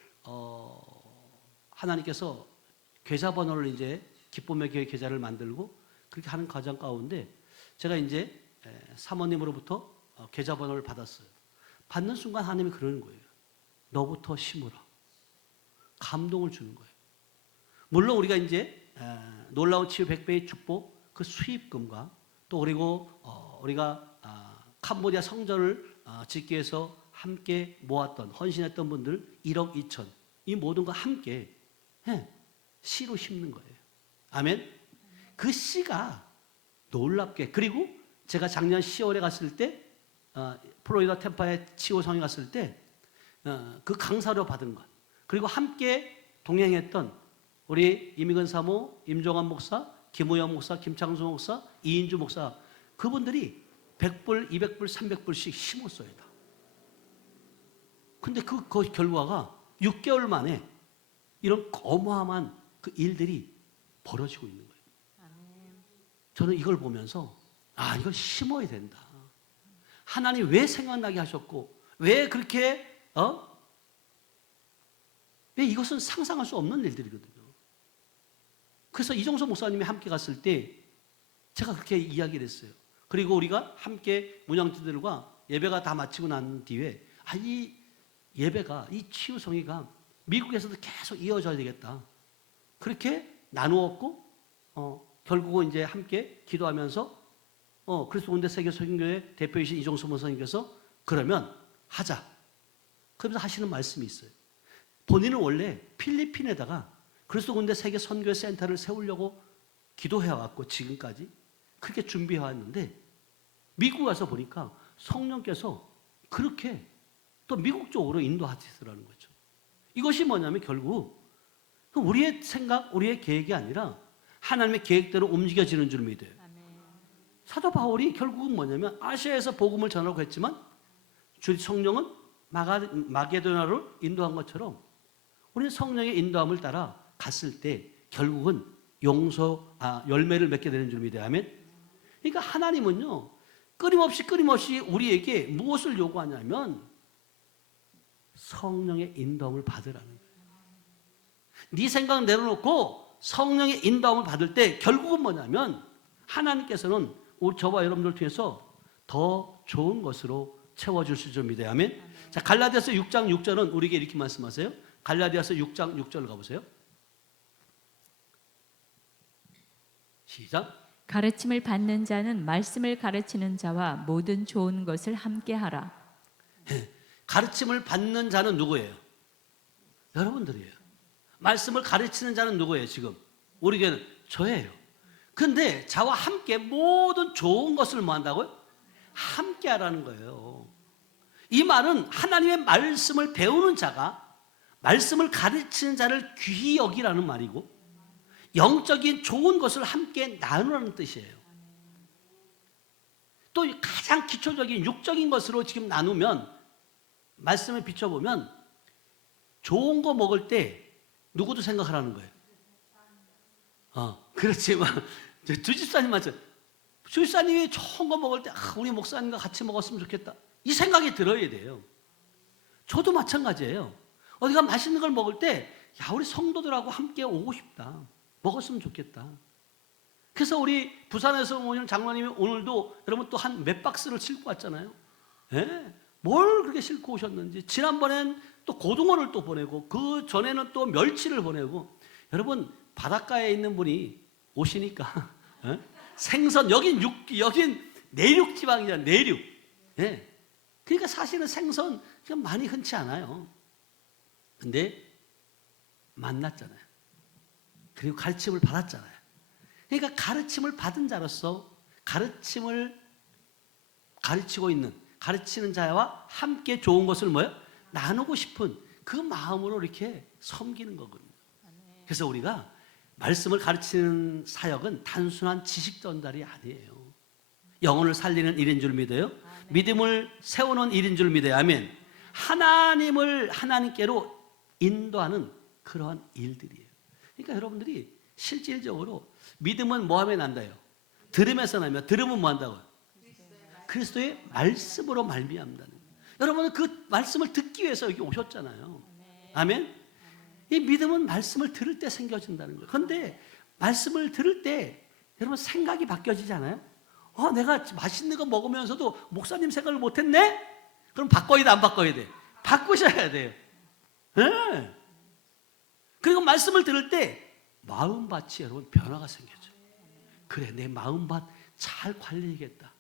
하나님께서 계좌번호를 이제 기쁨의 교회 계좌를 만들고 그렇게 하는 과정 가운데 제가 이제 사모님으로부터 계좌번호를 받았어요. 받는 순간 하나님이 그러는 거예요. 너부터 심으라. 감동을 주는 거예요. 물론 우리가 이제 놀라운 치유 100배의 축복, 그 수입금과 또 그리고 우리가 캄보디아 성전을 짓기 위해서 함께 모았던, 헌신했던 분들 1억 2천, 이 모든 거 함께 씨로 심는 거예요. 아멘. 그 씨가 놀랍게, 그리고 제가 작년 10월에 갔을 때 플로리다 템파에 치유성에 갔을 때 그 강사로 받은 것, 그리고 함께 동행했던 우리 이미근 사모, 임종환 목사, 김우영 목사, 김창수 목사, 이인주 목사, 그분들이 100불, 200불, 300불씩 심었어요. 다. 근데 그 결과가 6개월 만에 이런 어마어마한 그 일들이 벌어지고 있는 거예요. 저는 이걸 보면서 이걸 심어야 된다. 하나님 왜 생각나게 하셨고, 왜 그렇게 왜 이것은 상상할 수 없는 일들이거든요. 그래서 이종서 목사님이 함께 갔을 때 제가 그렇게 이야기를 했어요. 그리고 우리가 함께 문양주들과 예배가 다 마치고 난 뒤에 이 예배가, 이 치유성의가 미국에서도 계속 이어져야 되겠다. 그렇게 나누었고 결국은 이제 함께 기도하면서 그리스도 군대 세계 선교회 대표이신 이종수 목사님께서 그러면 하자. 그러면서 하시는 말씀이 있어요. 본인은 원래 필리핀에다가 그리스도 군대 세계 선교회 센터를 세우려고 기도해 왔고 지금까지 그렇게 준비해 왔는데, 미국 가서 보니까 성령께서 그렇게 또 미국 쪽으로 인도하시더라는 거죠. 이것이 뭐냐면 결국 우리의 생각, 우리의 계획이 아니라 하나님의 계획대로 움직여지는 줄 믿어요. 사도 바울이 결국은 뭐냐면 아시아에서 복음을 전하고 했지만 주 성령은 마게도나로 인도한 것처럼 우리는 성령의 인도함을 따라 갔을 때 결국은 열매를 맺게 되는 줄 믿어요. 아멘. 그러니까 하나님은요 끊임없이 우리에게 무엇을 요구하냐면 성령의 인도함을 받으라는 거예요. 네 생각 내려놓고 성령의 인도함을 받을 때 결국은 뭐냐면 하나님께서는 저와 여러분들 통해서 더 좋은 것으로 채워줄 줄 믿어요. 아멘. 자, 갈라디아서 6장 6절은 우리에게 이렇게 말씀하세요. 갈라디아서 6장 6절 가보세요. 시작. 가르침을 받는 자는 말씀을 가르치는 자와 모든 좋은 것을 함께 하라. 가르침을 받는 자는 누구예요? 여러분들이에요. 말씀을 가르치는 자는 누구예요? 지금 우리 교회는 저예요. 근데 저와 함께 모든 좋은 것을 뭐 한다고요? 함께 하라는 거예요. 이 말은 하나님의 말씀을 배우는 자가 말씀을 가르치는 자를 귀히 여기라는 말이고 영적인 좋은 것을 함께 나누라는 뜻이에요. 또 가장 기초적인 육적인 것으로 지금 나누면 말씀을 비춰보면 좋은 거 먹을 때 누구도 생각하라는 거예요. 그렇지만 주집사님 맞죠? 주집사님이 좋은 거 먹을 때 우리 목사님과 같이 먹었으면 좋겠다. 이 생각이 들어야 돼요. 저도 마찬가지예요. 어디가 맛있는 걸 먹을 때 우리 성도들하고 함께 오고 싶다. 먹었으면 좋겠다. 그래서 우리 부산에서 오는 장로님이 오늘도 여러분 또 한 몇 박스를 싣고 왔잖아요. 예? 뭘 그렇게 싣고 오셨는지. 지난번엔 또 고등어를 또 보내고 그 전에는 또 멸치를 보내고. 여러분 바닷가에 있는 분이 오시니까 예? 생선 여긴 내륙 지방이잖아요. 내륙. 예? 그러니까 사실은 생선 그냥 많이 흔치 않아요. 근데 만났잖아요. 그리고 가르침을 받았잖아요. 그러니까 가르침을 받은 자로서 가르침을 가르치고 있는 가르치는 자와 함께 좋은 것을 뭐요? 나누고 싶은 그 마음으로 이렇게 섬기는 거거든요. 그래서 우리가 말씀을 가르치는 사역은 단순한 지식 전달이 아니에요. 영혼을 살리는 일인 줄 믿어요. 믿음을 세우는 일인 줄 믿어요. 아멘. 하나님을 하나님께로 인도하는 그러한 일들이에요. 그러니까 여러분들이 실질적으로 믿음은 뭐 하면 난다요? 들음에서 나면 들음은 뭐 한다고요? 그리스도의 말씀으로 말미암다는 거예요. 여러분은 그 말씀을 듣기 위해서 여기 오셨잖아요. 아멘. 이 믿음은 말씀을 들을 때 생겨진다는 거예요. 그런데 말씀을 들을 때 여러분 생각이 바뀌어지지 않아요? 내가 맛있는 거 먹으면서도 목사님 생각을 못했네? 그럼 바꿔야 돼, 안 바꿔야 돼? 바꾸셔야 돼요. 네. 그리고 말씀을 들을 때 마음밭이 여러분 변화가 생겨져요. 그래, 내 마음밭 잘 관리해야겠다.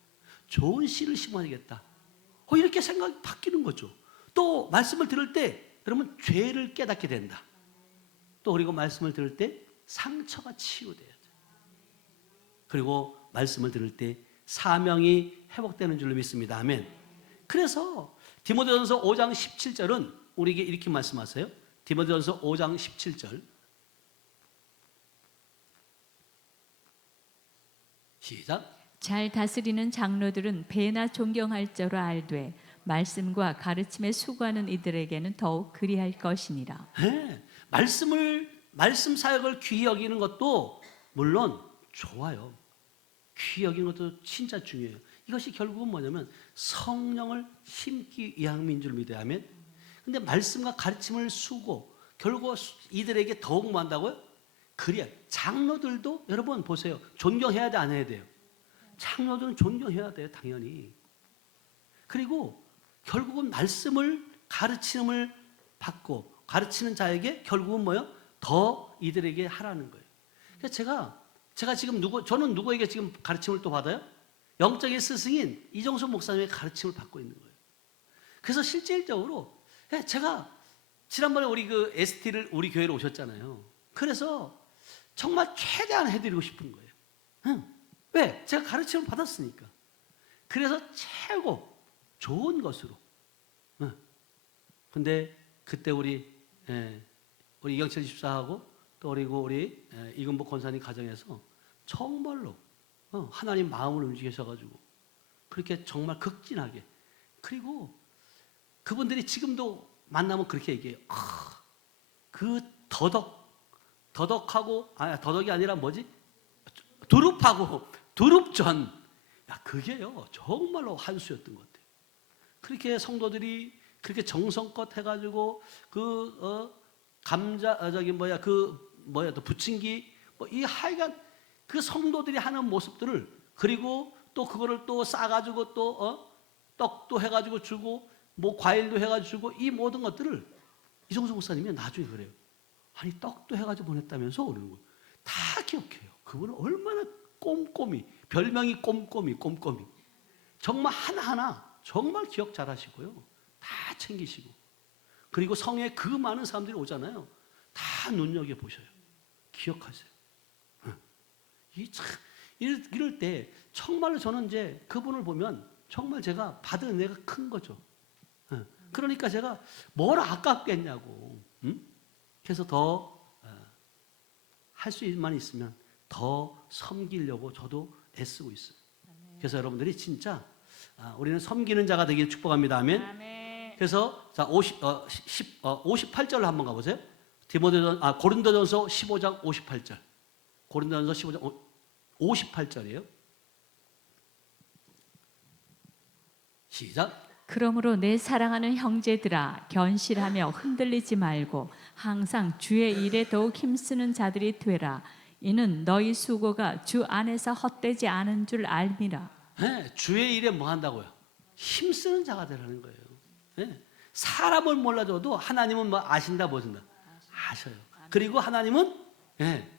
좋은 씨를 심어야겠다. 이렇게 생각이 바뀌는 거죠. 또 말씀을 들을 때 여러분 죄를 깨닫게 된다. 또 그리고 말씀을 들을 때 상처가 치유돼야 돼요. 그리고 말씀을 들을 때 사명이 회복되는 줄로 믿습니다. 아멘. 그래서 디모데전서 5장 17절은 우리에게 이렇게 말씀하세요. 디모데전서 5장 17절 시작. 잘 다스리는 장로들은 배나 존경할 줄 알되 말씀과 가르침에 수고하는 이들에게는 더욱 그리할 것이니라. 네, 말씀 사역을 귀히 여기는 것도 물론 좋아요. 귀히 여기는 것도 진짜 중요해요. 이것이 결국은 뭐냐면 성령을 심기 위함인 줄 믿어야 하면. 근데 말씀과 가르침을 수고 결국 이들에게 더욱 뭐 한다고요? 그래야 장로들도 여러분 보세요. 존경해야 돼, 안 해야 돼요? 장로들은 존경해야 돼요, 당연히. 그리고 결국은 말씀을 가르침을 받고 가르치는 자에게 결국은 뭐요? 더 이들에게 하라는 거예요. 그래서 제가 지금 저는 누구에게 지금 가르침을 또 받아요? 영적인 스승인 이정수 목사님의 가르침을 받고 있는 거예요. 그래서 실질적으로 제가 지난번에 우리 그 ST를 우리 교회로 오셨잖아요. 그래서 정말 최대한 해드리고 싶은 거예요. 왜? 제가 가르침을 받았으니까. 그래서 최고 좋은 것으로. 근데 그때 우리 이경철 집사하고 또 그리고 우리 이근복 권사님 가정에서 정말로 하나님 마음을 움직이셔가지고 그렇게 정말 극진하게. 그리고 그분들이 지금도 만나면 그렇게 얘기해요. 그 더덕하고 더덕이 아니라 뭐지? 두릅하고 두릅전. 그게요 정말로 한수였던 것 같아요. 그렇게 성도들이 그렇게 정성껏 해가지고 그 감자 그 뭐야 또 부침기 뭐 이 하여간 그 성도들이 하는 모습들을 그리고 또 그거를 또 싸가지고 또 떡도 해가지고 주고 뭐 과일도 해가지고 주고 이 모든 것들을 이종수 목사님이 나중에 그래요. 아니 떡도 해가지고 보냈다면서 그러는 거예요. 다 기억해요. 그분은 얼마나 꼼꼼히 별명이 꼼꼼히 정말 하나하나 정말 기억 잘하시고요. 다 챙기시고 그리고 성에 그 많은 사람들이 오잖아요. 다 눈여겨보셔요. 기억하세요. 이럴 때 정말로 저는 이제 그분을 보면 정말 제가 받은 은혜가 큰 거죠. 그러니까 제가 뭘 아깝겠냐고. 그래서 더 할 수만 있으면 더 섬기려고 저도 애쓰고 있어요. 그래서 여러분들이 진짜 우리는 섬기는 자가 되길 축복합니다. 아멘. 그래서 자 58절로 한번 가보세요. 고린도전서 15장 58절. 고린도전서 15장 58절이에요. 시작. 그러므로 내 사랑하는 형제들아 견실하며 흔들리지 말고 항상 주의 일에 더욱 힘쓰는 자들이 되라. 이는 너희 수고가 주 안에서 헛되지 않은 줄 알미라. 네, 주의 일에 뭐 한다고요? 힘쓰는 자가 되라는 거예요. 네, 사람을 몰라줘도 하나님은 뭐 아신다 보신다. 아셔요. 그리고 하나님은 네,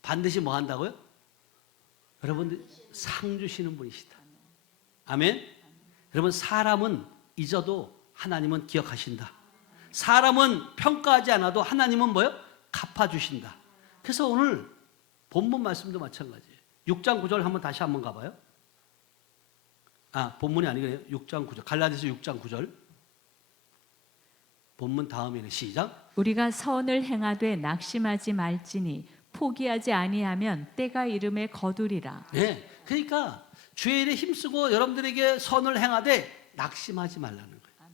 반드시 뭐 한다고요? 여러분들 상 주시는 분이시다. 아멘. 여러분 사람은 잊어도 하나님은 기억하신다. 사람은 평가하지 않아도 하나님은 뭐요? 갚아주신다. 그래서 오늘 본문 말씀도 마찬가지예요. 6장 9절 한번 다시 한번 가봐요. 본문이 아니고요. 6장 9절. 갈라디아서 6장 9절. 본문 다음에는 시작. 우리가 선을 행하되 낙심하지 말지니 포기하지 아니하면 때가 이름에 거두리라. 네, 그러니까 주의 일에 힘쓰고 여러분들에게 선을 행하되 낙심하지 말라는 거예요.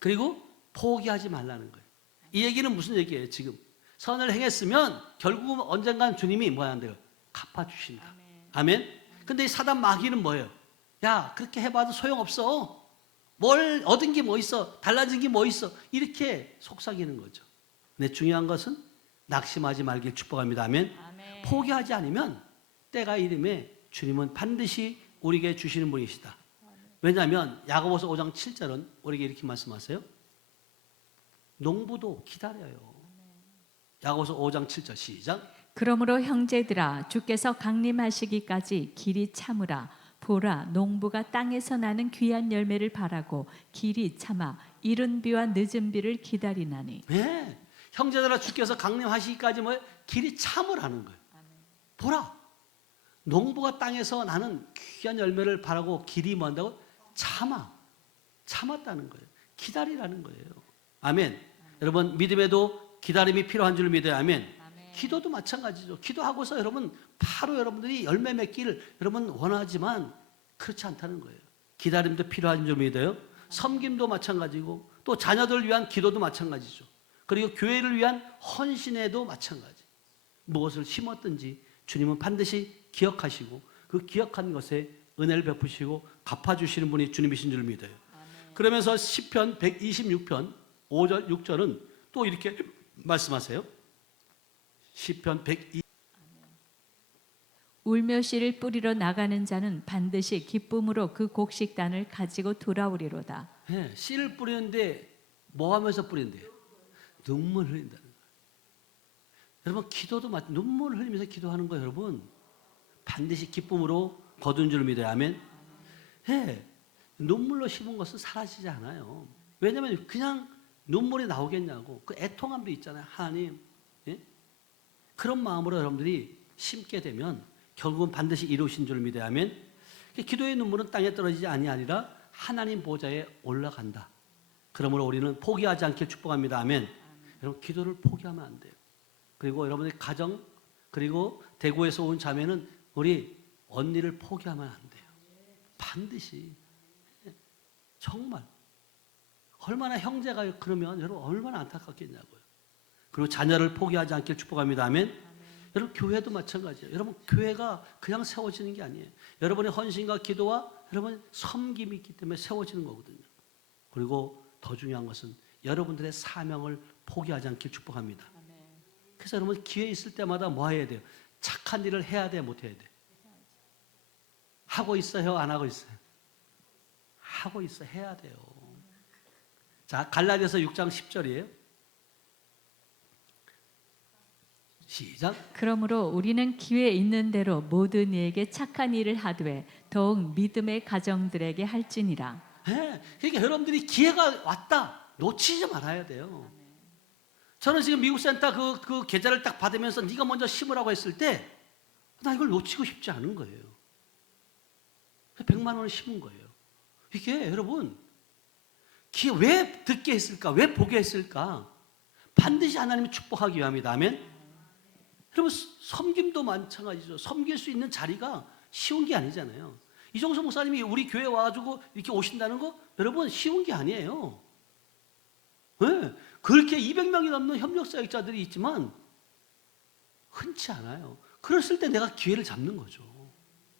그리고 포기하지 말라는 거예요. 이 얘기는 무슨 얘기예요? 지금 선을 행했으면 결국은 언젠간 주님이 뭐 한대요? 갚아주신다. 아멘. 근데 이 사단 마귀는 뭐예요? 야 그렇게 해봐도 소용없어. 뭘 얻은 게 뭐 있어? 달라진 게 뭐 있어? 이렇게 속삭이는 거죠. 근데 중요한 것은 낙심하지 말길 축복합니다. 아멘. 포기하지 않으면 때가 이름에 주님은 반드시 우리에게 주시는 분이시다. 왜냐하면 야고보서 5장 7절은 우리에게 이렇게 말씀하세요. 농부도 기다려요. 야고보서 5장 7절 시작. 그러므로 형제들아 주께서 강림하시기까지 길이 참으라. 보라 농부가 땅에서 나는 귀한 열매를 바라고 길이 참아 이른 비와 늦은 비를 기다리나니. 네, 형제들아 주께서 강림하시기까지 뭐 길이 참으라는 거예요. 보라 농부가 땅에서 나는 귀한 열매를 바라고 길이 뭔다고 참았다는 거예요. 기다리라는 거예요. 아멘. 여러분 믿음에도 기다림이 필요한 줄 믿어요. 아멘. 기도도 마찬가지죠. 기도하고서 여러분 바로 여러분들이 열매 맺기를 여러분 원하지만 그렇지 않다는 거예요. 기다림도 필요한 줄 믿어요. 섬김도 마찬가지고 또 자녀들을 위한 기도도 마찬가지죠. 그리고 교회를 위한 헌신에도 마찬가지. 무엇을 심었든지 주님은 반드시 기억하시고 그 기억한 것에 은혜를 베푸시고 갚아주시는 분이 주님이신 줄 믿어요. 그러면서 시편 126편 5절 6절은 또 이렇게 말씀하세요. 시편 102 울며 씨를 뿌리러 나가는 자는 반드시 기쁨으로 그 곡식단을 가지고 돌아오리로다. 네, 씨를 뿌리는데 뭐 하면서 뿌리는데요? 눈물 흘린다는 거예요. 여러분 기도도 눈물 흘리면서 기도하는 거예요. 여러분 반드시 기쁨으로 거둔 줄 믿어요. 아멘. 네, 눈물로 심은 것은 사라지지 않아요. 왜냐하면 그냥 눈물이 나오겠냐고 그 애통함도 있잖아요. 하나님 예? 그런 마음으로 여러분들이 심게 되면 결국은 반드시 이루신 줄 믿어야 하면 기도의 눈물은 땅에 떨어지지 아니라 하나님 보좌에 올라간다. 그러므로 우리는 포기하지 않길 축복합니다. 아멘. 여러분 기도를 포기하면 안 돼요. 그리고 여러분의 가정 그리고 대구에서 온 자매는 우리 언니를 포기하면 안 돼요. 반드시 정말 얼마나 형제가 그러면 여러분 얼마나 안타깝겠냐고요. 그리고 자녀를 포기하지 않길 축복합니다. 아멘. 여러분 교회도 마찬가지예요. 여러분 교회가 그냥 세워지는 게 아니에요. 여러분의 헌신과 기도와 여러분 섬김이 있기 때문에 세워지는 거거든요. 그리고 더 중요한 것은 여러분들의 사명을 포기하지 않길 축복합니다. 그래서 여러분 기회 있을 때마다 뭐 해야 돼요? 착한 일을 해야 돼, 못 해야 돼? 하고 있어요, 안 하고 있어요? 하고 있어, 해야 돼요. 자, 갈라디아서 6장 10절이에요. 시작. 그러므로 우리는 기회 있는 대로 모든 이에게 착한 일을 하되 더욱 믿음의 가정들에게 할지니라. 네, 그러니까 여러분들이 기회가 왔다, 놓치지 말아야 돼요. 저는 지금 미국 센터 그 계좌를 딱 받으면서 네가 먼저 심으라고 했을 때 나 이걸 놓치고 싶지 않은 거예요. 100만 원을 심은 거예요. 이게 여러분 기회 왜 듣게 했을까? 왜 보게 했을까? 반드시 하나님이 축복하기 위함이다. 아멘. 여러분 섬김도 마찬가지죠. 섬길 수 있는 자리가 쉬운 게 아니잖아요. 이종서 목사님이 우리 교회 와가지고 이렇게 오신다는 거 여러분 쉬운 게 아니에요. 네, 그렇게 200명이 넘는 협력사역자들이 있지만 흔치 않아요. 그랬을 때 내가 기회를 잡는 거죠.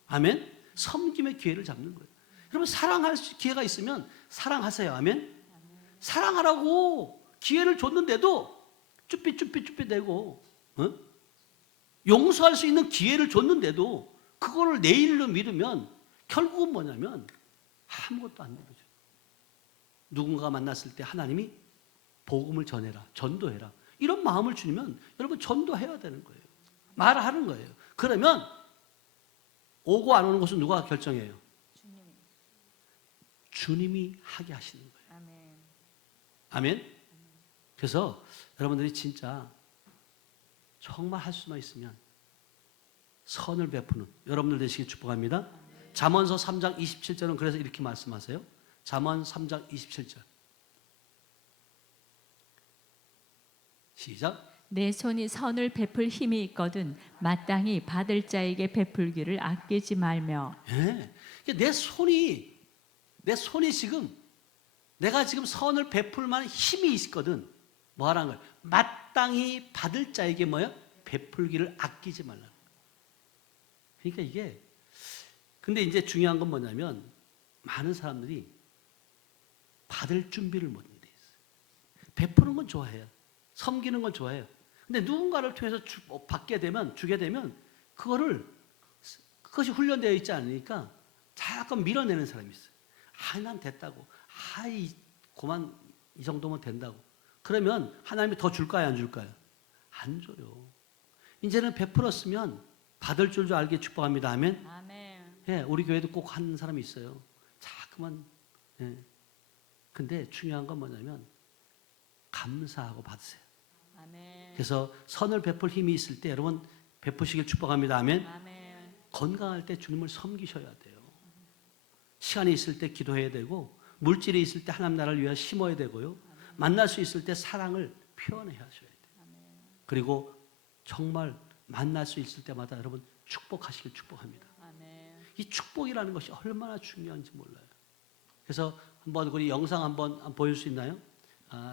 아멘. 섬김의 기회를 잡는 거예요. 여러분 사랑할 기회가 있으면 사랑하세요. 아멘. 사랑하라고 기회를 줬는데도 쭈삣 대고 용서할 수 있는 기회를 줬는데도 그거를 내 일로 믿으면 결국은 뭐냐면 아무것도 안 되죠. 누군가 만났을 때 하나님이 복음을 전해라, 전도해라 이런 마음을 주면 여러분 전도해야 되는 거예요. 말하는 거예요. 그러면 오고 안 오는 것은 누가 결정해요? 주님이 하게 하시는 거예요. 아멘. 그래서 여러분들이 진짜 정말 할 수만 있으면 선을 베푸는 여러분들 되시길 축복합니다. 잠언서 3장 27절은 그래서 이렇게 말씀하세요. 잠언 3장 27절 시작. 내 손이 선을 베풀 힘이 있거든 마땅히 받을 자에게 베풀기를 아끼지 말며. 예. 내 손이 지금 내가 지금 선을 베풀 만한 힘이 있거든. 뭐 하라는 거예요? 마땅히 받을 자에게 뭐요? 베풀기를 아끼지 말라. 그러니까 이게 근데 이제 중요한 건 뭐냐면 많은 사람들이 받을 준비를 못 돼 있어요. 베푸는 건 좋아해요. 섬기는 건 좋아해요. 근데 누군가를 통해서 받게 되면 주게 되면 그것이 훈련되어 있지 않으니까 자꾸 밀어내는 사람이 있어요. 난 됐다고. 그만 이 정도면 된다고. 그러면 하나님이 더 줄까요, 안 줄까요? 안 줘요. 이제는 베풀었으면 받을 줄 알게 축복합니다. 아멘. 아멘. 예, 우리 교회도 꼭 하는 사람이 있어요. 자꾸만. 예. 근데 중요한 건 뭐냐면 감사하고 받으세요. 아멘. 그래서 선을 베풀 힘이 있을 때 여러분 베푸시길 축복합니다. 아멘. 아멘. 건강할 때 주님을 섬기셔야 돼요. 시간이 있을 때 기도해야 되고 물질이 있을 때 하나님 나라를 위해 심어야 되고요. 만날 수 있을 때 사랑을 표현해 하셔야 돼요. 그리고 정말 만날 수 있을 때마다 여러분 축복하시길 축복합니다. 이 축복이라는 것이 얼마나 중요한지 몰라요. 그래서 한번 우리 영상 한번 보여줄 수 있나요?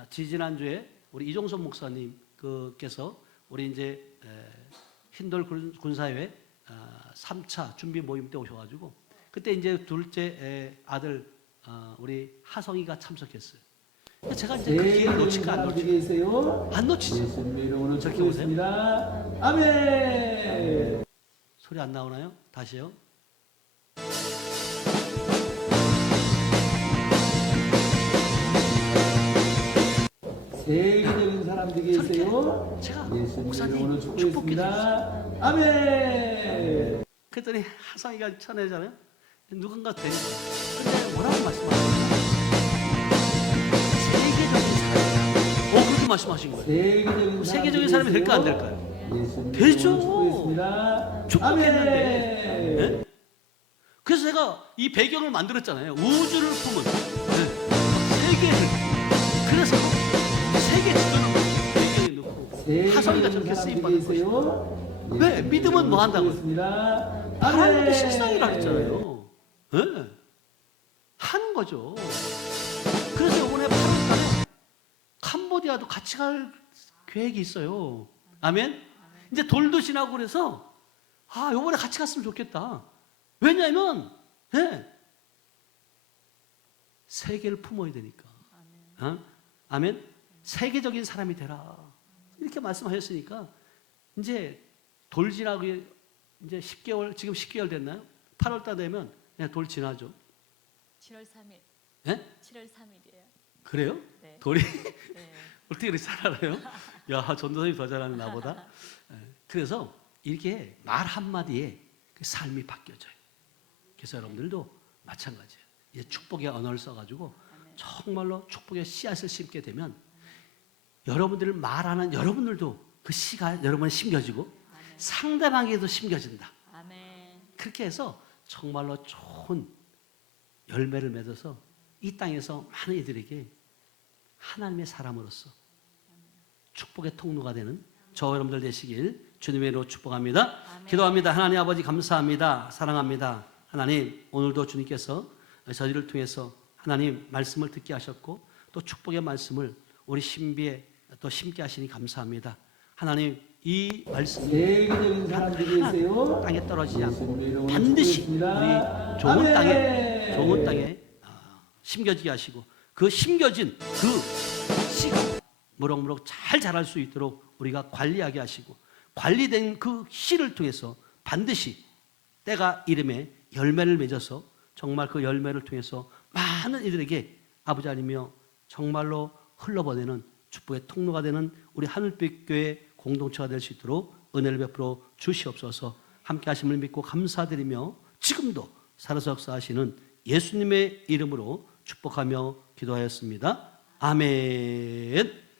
지지난주에 우리 이종선 목사님께서 우리 이제 흰돌 군사회 3차 준비 모임 때 오셔가지고 그때 이제 둘째 아들 우리 하성이가 참석했어요. 제가 이제 그 기회를 놓칠까 안 놓칠까? 안 놓치죠. 저렇게 보세요. 아멘. 소리 안 나오나요? 다시요. 세계적인 사람들이 계세요. 제가 예수님 목사님 이름으로 축복기 축복했습니다. 아멘. 그랬더니 하성이가 쳐내잖아요. 누군가 되는 거예요. 근데 뭐라고 말씀하셨어요? 세계적인 사람. 그렇게 말씀하신 거예요. 세계적인 사람이 될까 안 될까요? 되죠. 축복했는데. 네? 그래서 제가 이 배경을 만들었잖아요. 우주를 품은 세계를. 그래서 세계 지도를 배경에 놓고 하성이가 저렇게 쓰임받은 것이죠. 왜? 믿음은 뭐 한다고요? 하나님의 실상이라 했잖아요. 네? 하는 거죠. 그래서 이번에 8월달에 캄보디아도 같이 갈 계획이 있어요. 아멘? 이제 돌도 지나고 그래서 이번에 같이 갔으면 좋겠다. 왜냐하면 세계를 품어야 되니까. 아멘? 세계적인 사람이 되라. 이렇게 말씀하셨으니까 이제 돌 지나고 이제 10개월, 지금 10개월 됐나요? 8월달 되면 그냥 돌 지나죠. 7월 3일. 예? 7월 3일이에요. 그래요? 네. 돌이 네. 어떻게 그렇게 잘 알아요? 야, 전도사님이 더 잘하는 나보다. 예. 그래서 이렇게 말 한마디에 그 삶이 바뀌어져요. 그래서 여러분들도 마찬가지예요. 이제 축복의 언어를 써가지고 정말로 축복의 씨앗을 심게 되면 여러분들을 말하는 여러분들도 그 씨가 여러분에 심겨지고 상대방에게도 심겨진다. 아멘. 그렇게 해서 정말로 좋은 열매를 맺어서 이 땅에서 많은 이들에게 하나님의 사람으로서 축복의 통로가 되는 저 여러분들 되시길 주님의 이름으로 축복합니다. 아멘. 기도합니다. 하나님 아버지 감사합니다. 사랑합니다. 하나님 오늘도 주님께서 저희를 통해서 하나님 말씀을 듣게 하셨고 또 축복의 말씀을 우리 신비에 또 심게 하시니 감사합니다. 하나님 이 말씀이 세계적인 사람들이 계세요. 땅에 떨어지지 않고 예수님의 이름으로 반드시 축복드립니다. 우리 좋은 땅에 아멘. 좋은 땅에 심겨지게 하시고 그 심겨진 그 씨가 무럭무럭 잘 자랄 수 있도록 우리가 관리하게 하시고 관리된 그 씨를 통해서 반드시 때가 이름에 열매를 맺어서 정말 그 열매를 통해서 많은 이들에게 아버지 하나님이여 정말로 흘러보내는 축복의 통로가 되는 우리 하늘빛 교회 공동체가 될 수 있도록 은혜를 베풀어 주시옵소서. 함께 하심을 믿고 감사드리며 지금도 살아서 역사하시는 예수님의 이름으로 축복하며 기도하였습니다. 아멘.